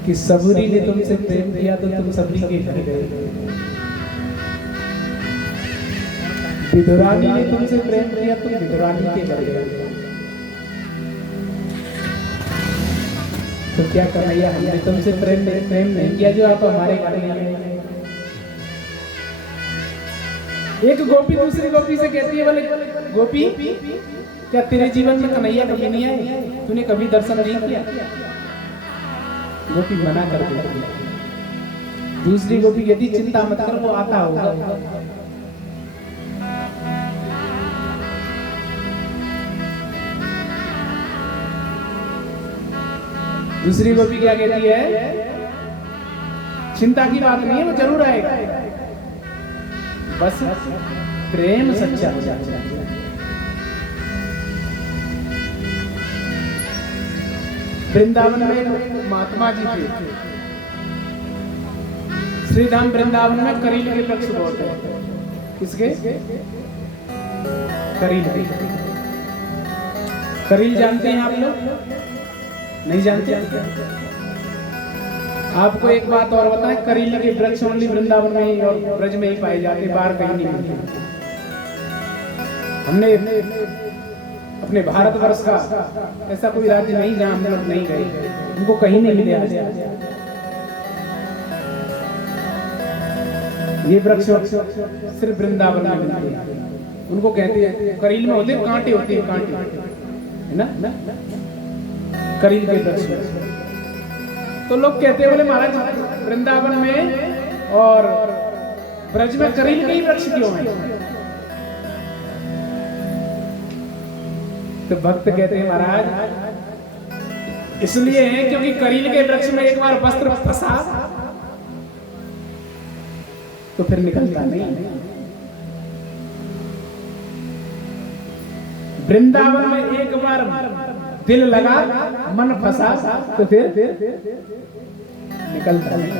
कि सबरी ने तुमसे प्रेम किया तो तुम सबरी के घर गए, विदुरानी ने तुमसे प्रेम किया तुम विदुरानी के घर गए। तो क्या कन्हैया हमने तुमसे प्रेम नहीं किया जो आप हमारे घर नहीं गए? एक गोपी दूसरी गोपी से कहती है, बोले गोपी क्या तेरे जीवन में कन्हैया कभी नहीं आए? तूने कभी दर्शन नहीं किया? गोपी मना कर देती है। दूसरी गोपी यदि चिंता मत कर, वो आता होगा। दूसरी गोपी क्या कहती है? चिंता की बात नहीं है, वो जरूर आएगा, बस प्रेम सच्चा हो जाए। वृंदावन में महात्मा जी थे। श्री धाम वृंदावन में करील के वृक्ष बहुत है। किसके? करील के। करील जानते हैं आप लोग? नहीं जानते? आपको एक बात और बताएं, करील के वृक्ष ओनली वृंदावन में ही और ब्रज में ही पाए जाते, बाहर कहीं नहीं मिलते। हमने अपने भारतवर्ष का ऐसा कोई राज्य नहीं जहां हम लोग नहीं गए, उनको कहीं नहीं मिले। आज ये वृक्ष सिर्फ वृंदावन में मिलते हैं। उनको कहते हैं, करील में होते कांटे होते हैं, कांटे है ना, करील के वृक्ष। तो लोग कहते हैं, बोले महाराज वृंदावन में और ब्रज में करील के ही वृक्ष क्यों हैं? तो भक्त कहते हैं, महाराज इसलिए है क्योंकि करील के वृक्ष में एक बार वस्त्र फंसा तो फिर निकलता नहीं। वृंदावन में एक बार दिल लगा, मन फंसा तो फिर निकलता नहीं।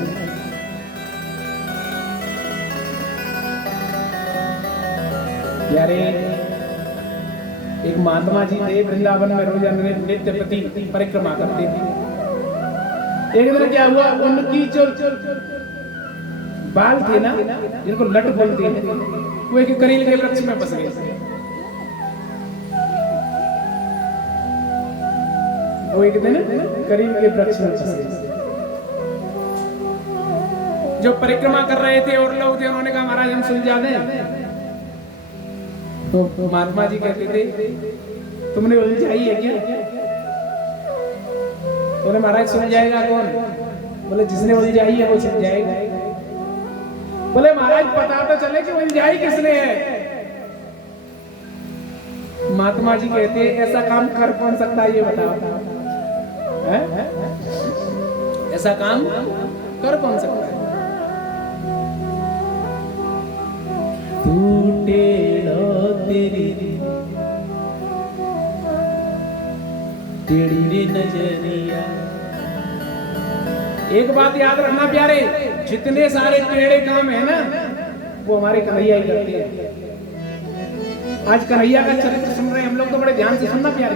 यारे एक महात्मा जी थे, वृंदावन में रोज नित्य प्रति परिक्रमा करते थे। एक दिन क्या हुआ, उनकी जो बाल थे ना, जिनको लट बोलते हैं, वो एक करील के वृक्ष में फंस गए। वो एक दिन करील के वृक्ष में फंस गए। जो परिक्रमा कर रहे थे और लोग थे, उन्होंने कहा महाराज हम सुलझा दें। तो महात्मा जी कहते थे, तुमने उलझाई है क्या? बोले महाराज सुलझाएगा कौन? बोले जिसने उलझाई है वो सुलझाएगा। बोले महाराज पता तो चले कि उलझाई किसने है। महात्मा जी कहते हैं, ऐसा काम कर कौन सकता है ये बताओ? ऐसा काम कर कौन सकता है? टूटे तेरी टेढ़ी नजरिया। एक बात याद रखना प्यारे, जितने सारे टेढ़े काम है ना, वो हमारे कन्हैया ही करते हैं। आज कन्हैया का चरित्र सुन रहे हैं हम लोग, तो बड़े ध्यान से सुनना प्यारे।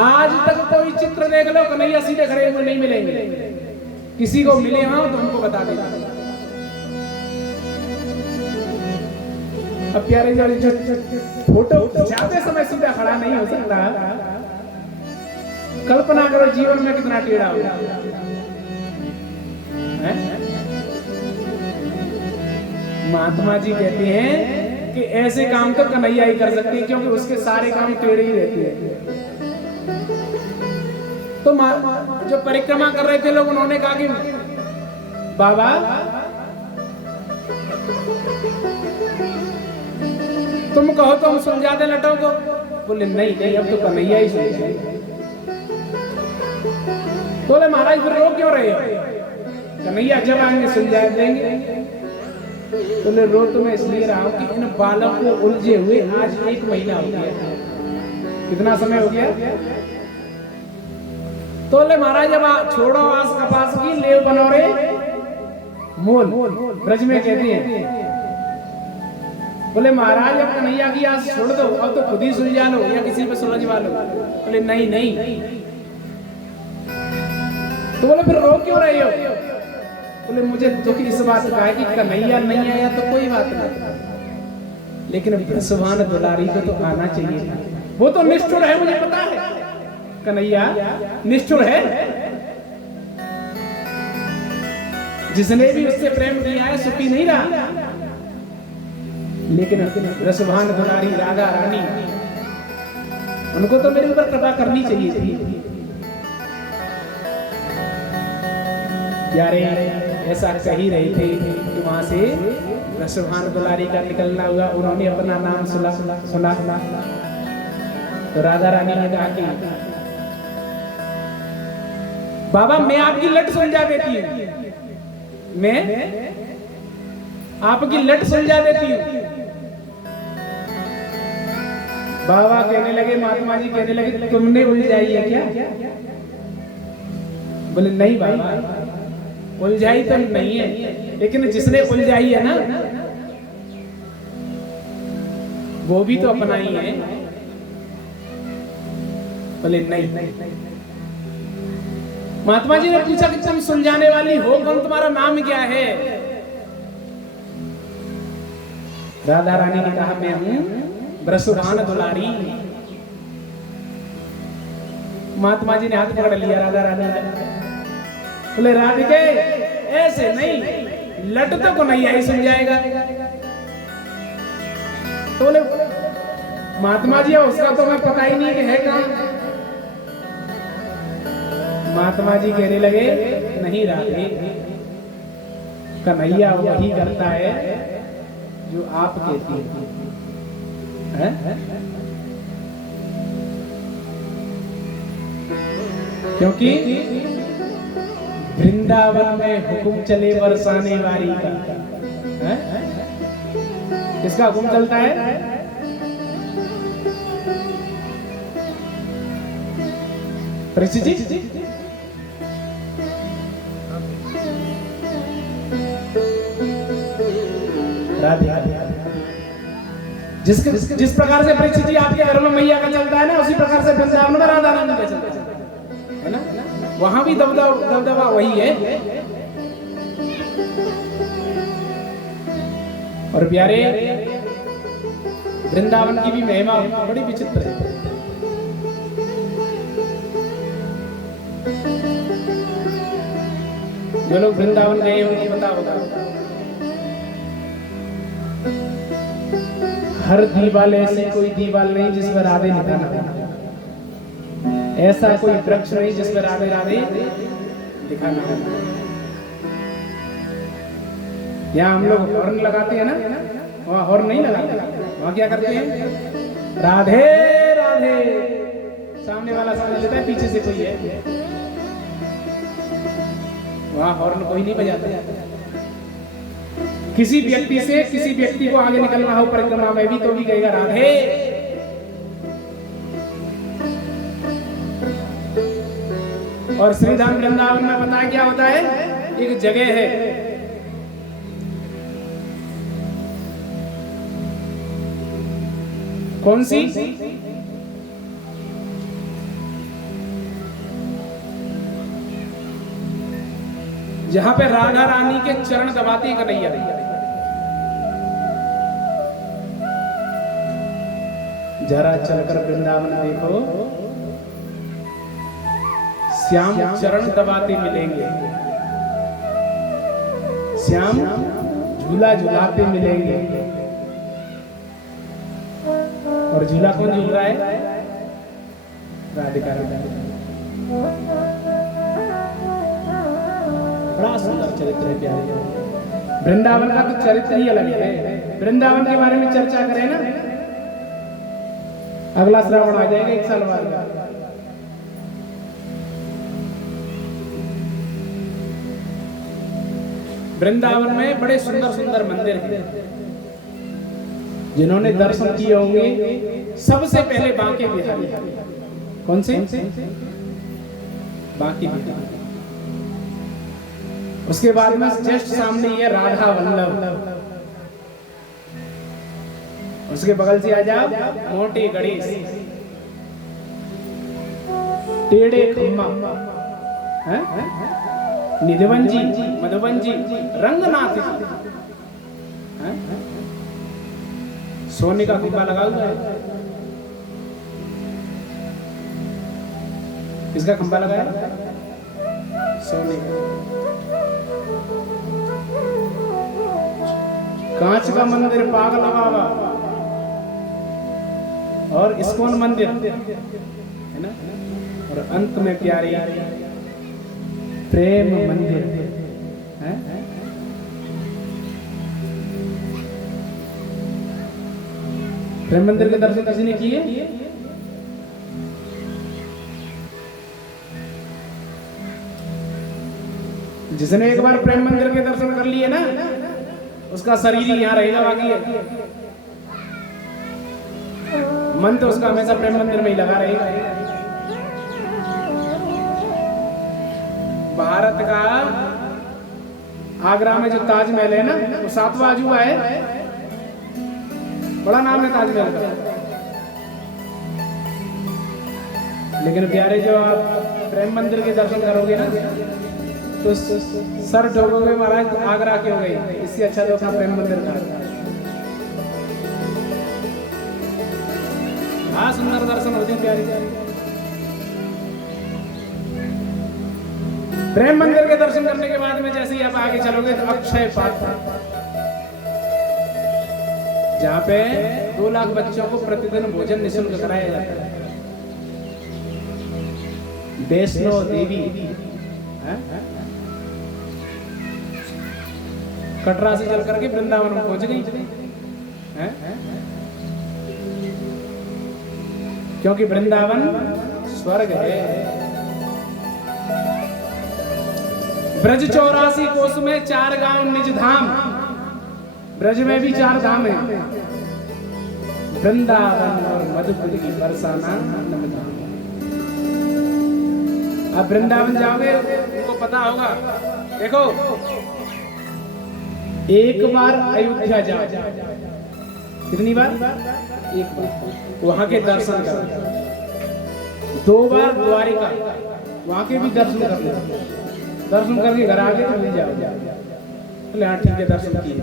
आज तक कोई चित्र देख लो, कन्हैया सीधे खड़े हुए नहीं मिलेंगे। किसी को मिले हो तो हमको बता देना। अब प्यारे जो फोटो खिंचाते समय सीधा खड़ा नहीं हो सकता, कल्पना करो जीवन में कितना टेढ़ा होगा। महात्मा जी कहते हैं कि ऐसे काम तो कन्हैया ही कर सकते हैं, क्योंकि उसके सारे काम टेढ़े ही रहते हैं। तो जो परिक्रमा कर रहे थे लोग, उन्होंने कहा कि बाबा तुम कहो तो हम सुलझा दें लटों को। बोले नहीं नहीं, अब तो कन्हैया ही सुलझाए। बोले महाराज फिर रो क्यों रहे हो? कन्हैया जब आएंगे सुलझा देंगे। बोले रो तो मैं इसलिए रहा हूं कि इन बालों को उलझे हुए आज 1 महीना हो गया। कितना समय हो गया? तो बोले महाराज अब छोड़ो आस कपास की, लेव बनोरे मोल, ब्रज में कहते हैं। बोले महाराज अब कन्हैया की आस छोड़ दो, अब तो खुद ही सुलझा लो या किसी पे सुलझवा लो। बोले नहीं नहीं। तो बोले फिर रो क्यों रहे हो? बोले मुझे दुख इस बात का है कि कन्हैया नहीं आया तो कोई बात नहीं, लेकिन सुभान दुलारी को तो आना चाहिए। वो तो निष्ठुर है, मुझे पता है। कन्हैया निष्ठुर है, जिसने भी उससे प्रेम किया है सुखी नहीं रहा। लेकिन रसभान दुलारी राधा रानी, उनको तो मेरे ऊपर कृपा करनी चाहिए थी। यारे ऐसा कह ही रहे थे कि वहां से रसभान दुलारी का निकलना हुआ, उन्होंने अपना नाम सुना। तो राधा रानी ने कहा कि बाबा मैं आपकी लट सुलझा देती हूँ, मैं आपकी लट सुलझा देती हूँ। बाबा कहने लगे, महात्मा जी कहने लगे, तुमने उलझाई है क्या? बोले नहीं बाबा, उलझाई तो नहीं है, लेकिन जिसने उलझाई है ना वो भी तो अपना ही है। बोले नहीं। महात्मा जी ने पूछा कि तुम सुलझाने वाली हो कौन, तुम्हारा नाम क्या है? राधा रानी ने कहा मैं हूं रसभान दुलारी। महात्मा जी ने हाथ पकड़ लिया राधा रानी ने, बोले राधिके ऐसे नहीं, लट तो को नहीं आई सुलझाएगा। तो बोले महात्मा जी उसका तो मैं पता ही नहीं कि है कहां। महात्मा जी कहने लगे नहीं राधे, कन्हैया वही करता है जो आप कहती है। क्योंकि वृंदावन में हुक्म चले बरसाने वाली का, किसका हुक्म चलता है? परीक्षित जी जिस प्रकार से परीक्षित जी आपके घर में मैया का चलता है ना, उसी प्रकार से वृंदावन में राधा रानी का चलता है ना। वहां भी दबदबा वही है। और प्यारे वृंदावन की भी महिमा बड़ी विचित्र है। जो लोग वृंदावन गए उनको पता होगा, हर दीवाल ऐसी कोई दीवाल नहीं जिस पर राधे लिखा ना हो, ऐसा कोई वृक्ष नहीं जिस पर राधे राधे लिखा ना हो। यहाँ हम लोग हॉर्न लगाते हैं ना, वहाँ हॉर्न नहीं लगाते, वहाँ क्या करते हैं? राधे राधे, सामने वाला समझ लेता है पीछे से कोई है, वहाँ हॉर्न कोई नहीं बजाता। किसी व्यक्ति को आगे निकलना हो परिक्रमा में भी तो भी कहेगा राधे। और श्रीधाम वृंदावन में पता है क्या होता है? एक जगह है, कौन सी? जहां पे राधा रानी के चरण दबाती कन्हैया। जरा चलकर वृंदावन देखो, श्याम चरण दबाते मिलेंगे, श्याम झूला झूलाते मिलेंगे। और झूला कौन झूल रहा है? राधिका। बड़ा सुंदर चरित्र है प्यारे। वृंदावन का तो चरित्र ही अलग है। वृंदावन के बारे में चर्चा करें ना, अगला श्रावण आ जाएगा 1 साल बाद। वृंदावन में बड़े सुंदर सुंदर मंदिर हैं। जिन्होंने दर्शन किए होंगे, सबसे पहले बांके बिहारी। कौन से? बांके बिहारी। उसके बाद में जस्ट सामने ये राधा वल्लभ, उसके बगल से आ जाओ मोटे गणेश, टेढ़े खम्मा, निधिवन जी, मधुबन जी, रंगनाथ जी, सोने का खंभा लगा हुआ है। किसका खंभा लगा है? सोने का। कांच का मंदिर पागल बाबा और इस्कॉन मंदिर है ना, और अंत में प्यारी प्रेम मंदिर है। प्रेम मंदिर के दर्शन किसी ने किए? जिसने एक बार प्रेम मंदिर के दर्शन कर लिए ना, उसका शरीर ही यहाँ रहेगा, बाकी मन तो उसका हमेशा प्रेम मंदिर में ही लगा रहेगा। भारत का आगरा में जो ताजमहल है ना, वो 7वां अजूबा है, बड़ा नाम है ताजमहल का। लेकिन प्यारे जो आप प्रेम मंदिर के दर्शन करोगे ना, तो सर ठोकोगे महाराज आगरा के हो गई, इससे अच्छा तो अपना प्रेम मंदिर का। हाँ, सुंदर दर्शन होते हैं प्यारी। प्रेम मंदिर के दर्शन करने के बाद में जैसे ही आप आगे चलोगे तो अक्षय पात्र, जहाँ पे 2 लाख बच्चों को प्रतिदिन भोजन निःशुल्क कराया जाता है। वैष्णो देवी कटरा से चल करके वृंदावन में पहुंच गई, क्योंकि वृंदावन स्वर्ग है। ब्रज 84 कोस में 4 गांव निज धाम, ब्रज में भी 4 धाम है, वृंदावन और मधुपुर की बरसाना नम धाम। अब वृंदावन जाओगे तुमको पता होगा, देखो एक बार अयोध्या जाओ, कितनी बार? एक बार, वहां के दर्शन करो। 2 बार द्वारिका, वहां के भी दर्शन कर लो, दर्शन करके घर आगे तो मिल जाओ। बोले हाँ ठीक है, दर्शन किए।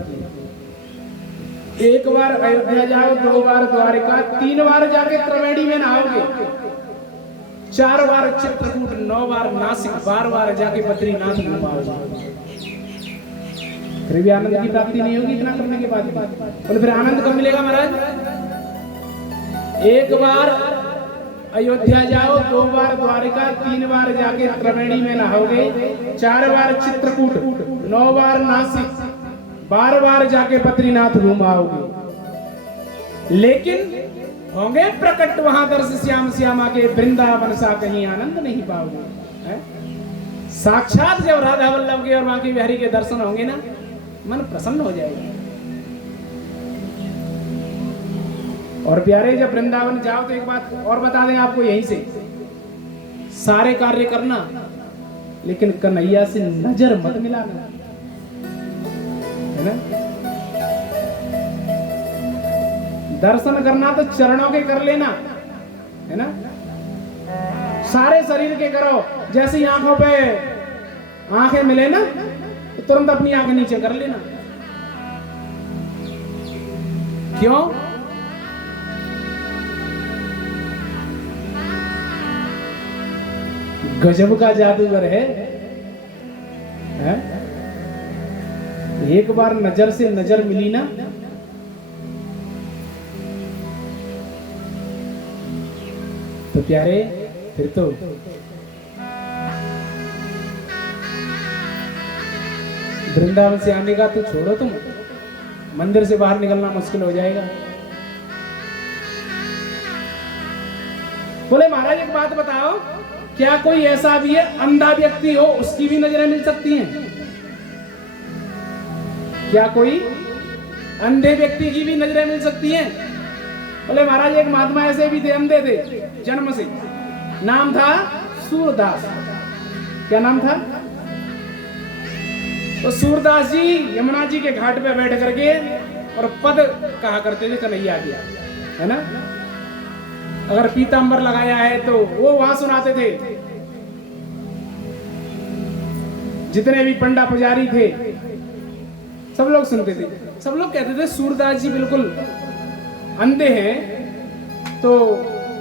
1 बार अयोध्या जाओ, 2 बार द्वारिका, 3 बार जाके त्रिवेणी में नहाओगे, 4 बार चित्रकूट, 9 बार नासिक, 12 बार जाके बद्रीनाथ घूमाओगे। फिर भी आनंद की प्राप्ति नहीं होगी इतना करने के बाद। बोले फिर आनंद कब मिलेगा महाराज? 1 बार अयोध्या जाओ, 2 बार द्वारिका, 3 बार जाके त्रिवेणी में नहाओगे, 4 बार चित्रकूट, 9 बार नासिक, 12 बार जाके बद्रीनाथ घूमाओगे। लेकिन होंगे प्रकट वहां दर्श श्याम श्यामा के, वृंदावन सा कहीं आनंद नहीं पाओगे। साक्षात जब राधा वल्लभ के और मां की बिहारी के दर्शन होंगे ना, मन प्रसन्न हो जाएगा। और प्यारे जब वृंदावन जाओ तो एक बात और बता दें आपको, यहीं से सारे कार्य करना, लेकिन कन्हैया से नजर मत मिलाना, है ना। दर्शन करना तो चरणों के कर लेना, है ना। सारे शरीर के करो, जैसे आंखों पे आंखें मिले ना, तो तुरंत अपनी आंखें नीचे कर लेना। क्यों? गजब का जादूगर है? एक बार नजर से नजर मिली ना, तो प्यारे फिर तो वृंदावन से आने का तो छोड़ो, तुम मंदिर से बाहर निकलना मुश्किल हो जाएगा। बोले महाराज एक बात बताओ, क्या कोई ऐसा भी है अंधा व्यक्ति हो उसकी भी नजरें मिल सकती हैं? क्या कोई अंधे व्यक्ति की भी नजरें मिल सकती हैं? बोले महाराज एक महात्मा ऐसे भी थे, अंधे थे जन्म से, नाम था सूरदास। क्या नाम था? तो सूरदास जी यमुना जी के घाट पे बैठ करके और पद कहा करते थे कन्हैया के, है ना। अगर पीतांबर लगाया है तो वो वहां सुनाते थे। जितने भी पंडा पुजारी थे सब लोग सुनते थे। सब लोग कहते थे सूरदास जी बिल्कुल अंधे हैं, तो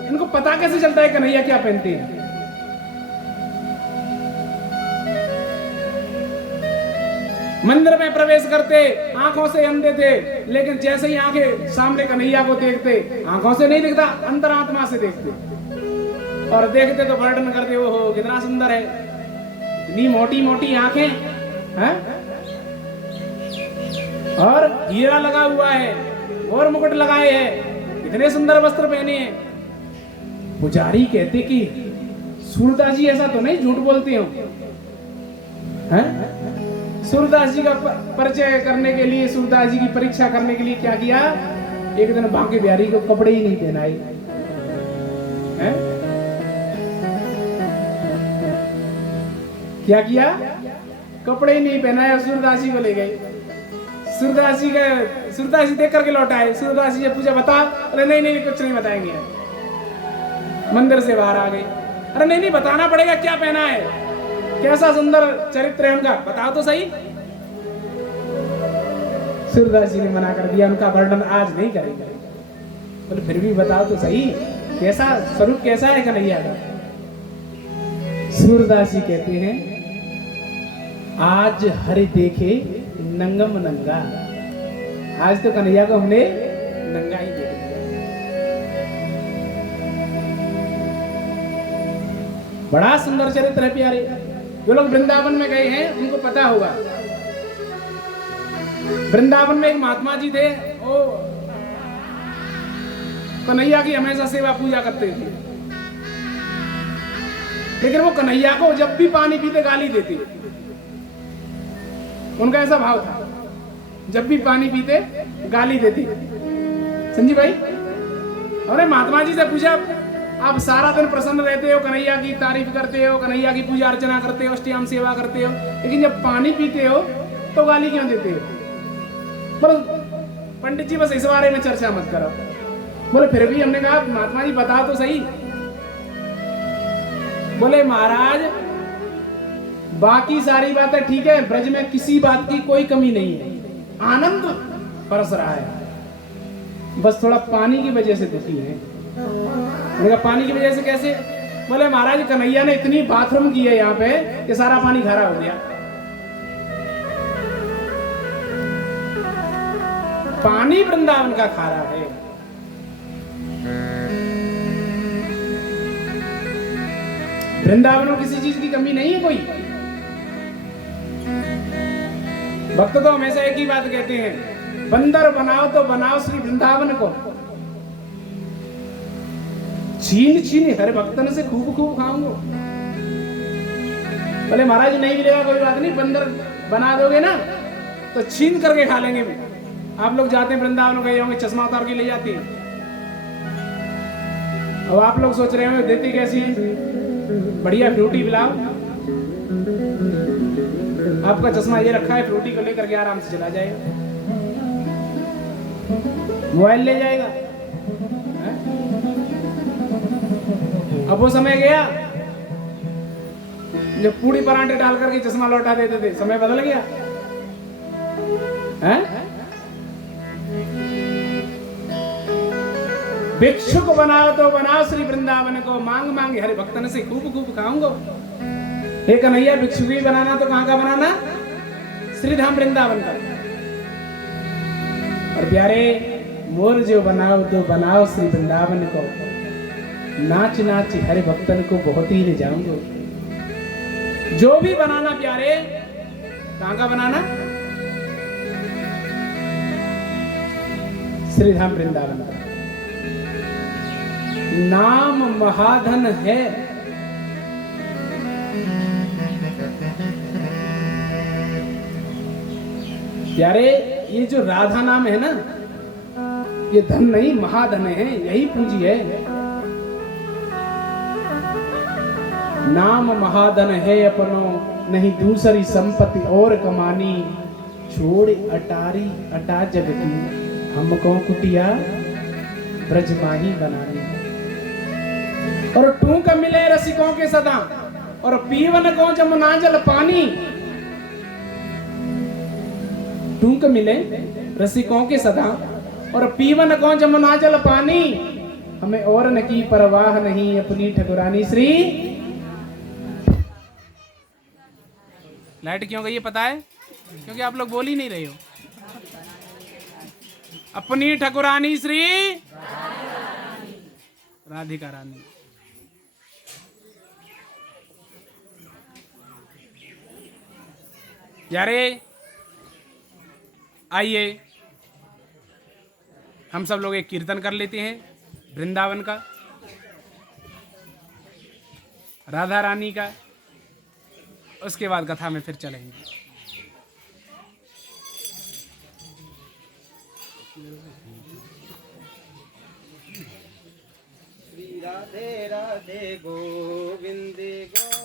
इनको पता कैसे चलता है कन्हैया क्या पहनते हैं? मंदिर में प्रवेश करते आंखों से अंधे थे, लेकिन जैसे ही आंखें सामने कन्हैया को देखते, आंखों से नहीं दिखता, अंतरात्मा से देखते, और देखते तो वर्णन करते, ओहो कितना सुंदर है, इतनी मोटी मोटी आंखें हैं, और हीरा लगा हुआ है और मुकुट लगाए हैं, इतने सुंदर वस्त्र पहने हैं। पुजारी कहते कि सूरदास जी ऐसा तो नहीं झूठ बोलते हो, हैं? सूरदास जी का परिचय करने के लिए, सूरदास जी की परीक्षा करने के लिए क्या किया, एक दिन बांके बिहारी को कपड़े ही नहीं पहनाए, हैं? क्या किया, कपड़े ही नहीं पहनाया, सूरदास जी को ले गए। सूरदास जी देख करके लौट आए। सूरदास जी ने पूछा बता, अरे नहीं नहीं कुछ नहीं बताएंगे। मंदिर से बाहर आ गए, अरे नहीं नहीं बताना पड़ेगा, क्या पहना है, कैसा सुंदर चरित्र है उनका, बताओ तो सही। सूरदास जी ने मना कर दिया, उनका वर्णन आज नहीं करेंगे। बोले फिर भी बताओ तो सही, कैसा स्वरूप, कैसा है कन्हैया का। सूरदास जी कहते हैं, आज हरि देखे नंगम नंगा, आज तो कन्हैया को हमने नंगा ही देखा। बड़ा सुंदर चरित्र है प्यारे। जो लोग वृंदावन में गए हैं उनको पता होगा, वृंदावन में एक महात्मा जी थे, वो कन्हैया की हमेशा सेवा पूजा करते थे, लेकिन वो कन्हैया को जब भी पानी पीते गाली देते। उनका ऐसा भाव था, जब भी पानी पीते गाली देते। संजीव भाई, हमने महात्मा जी से पूछा, आप सारा दिन प्रसन्न रहते हो, कन्हैया की तारीफ करते हो, कन्हैया की पूजा अर्चना करते हो, अष्टयाम सेवा करते हो, लेकिन जब पानी पीते हो तो गाली क्यों देते हो? बोलो पंडित जी बस इस बारे में चर्चा मत करो। बोले फिर भी हमने कहा महात्मा जी बता तो सही। बोले महाराज बाकी सारी बातें ठीक है, ब्रज में किसी बात की कोई कमी नहीं है, आनंद बरस रहा है, बस थोड़ा पानी की वजह से दुखी है। मैंने कहा पानी की वजह से कैसे? बोले महाराज कन्हैया ने इतनी बाथरूम की है यहाँ पे कि सारा पानी खारा हो गया। पानी वृंदावन का खारा है। वृंदावन में किसी चीज की कमी नहीं है कोई। भक्त तो हमेशा एक ही बात कहते हैं, बंदर बनाओ तो बनाओ श्री वृंदावन को, छीन छीन हर भक्तन से खूब खूब खाऊंगा। बोले महाराज नहीं मिलेगा कोई बात नहीं, बंदर बना दोगे ना तो छीन करके खा लेंगे। आप लोग जाते हैं वृंदावन गए होंगे, चश्मा उतार के ले जाती है। अब आप लोग सोच रहे होंगे देती कैसी है, बढ़िया फ्रूटी पिलाओ। आपका चश्मा ये रखा है, फ्रूटी को लेकर के आराम से चला जाएगा, मोबाइल ले जाएगा। अब वो समय गया जब पूड़ी परांठे डाल करके चश्मा लौटा देते थे, समय बदल गया है? भिक्षुक बनाओ तो बनाओ श्री वृंदावन को, मांग मांग हरि भक्तन से खूब खूब खाऊंगा। हे कन्हैया भिक्षुक ही बनाना तो कहां का बनाना? श्रीधाम वृंदावन का। और प्यारे मोर जो बनाओ तो बनाओ श्री वृंदावन को, नाच नाच हरि भक्तन को बहुत ही ले जाऊंगा। जो भी बनाना प्यारे, कहां का बनाना? श्रीधाम वृंदावन का। नाम महाधन है, प्यारे ये जो राधा नाम है ना, ये धन नहीं महाधन है, यही पूंजी है। नाम महाधन है अपनो, नहीं दूसरी संपत्ति और कमानी, छोड़ अटारी अटा जगती, हमको कुटिया ब्रज माही बनानी। और टूक मिले रसिकों के सदा, और पीवन को जमुना जल पानी। टूक मिले रसिकों के सदा, और पीवन को जमुना जल पानी, हमें और न की परवाह नहीं अपनी ठकुरानी श्री। लाइट क्यों गई है पता है? क्योंकि आप लोग बोल ही नहीं रहे हो। अपनी ठकुरानी श्री राधिका रानी। यारे आइए हम सब लोग एक कीर्तन कर लेते हैं वृंदावन का, राधा रानी का, उसके बाद कथा में फिर चलेंगे। श्री राधे राधे गोविंद गो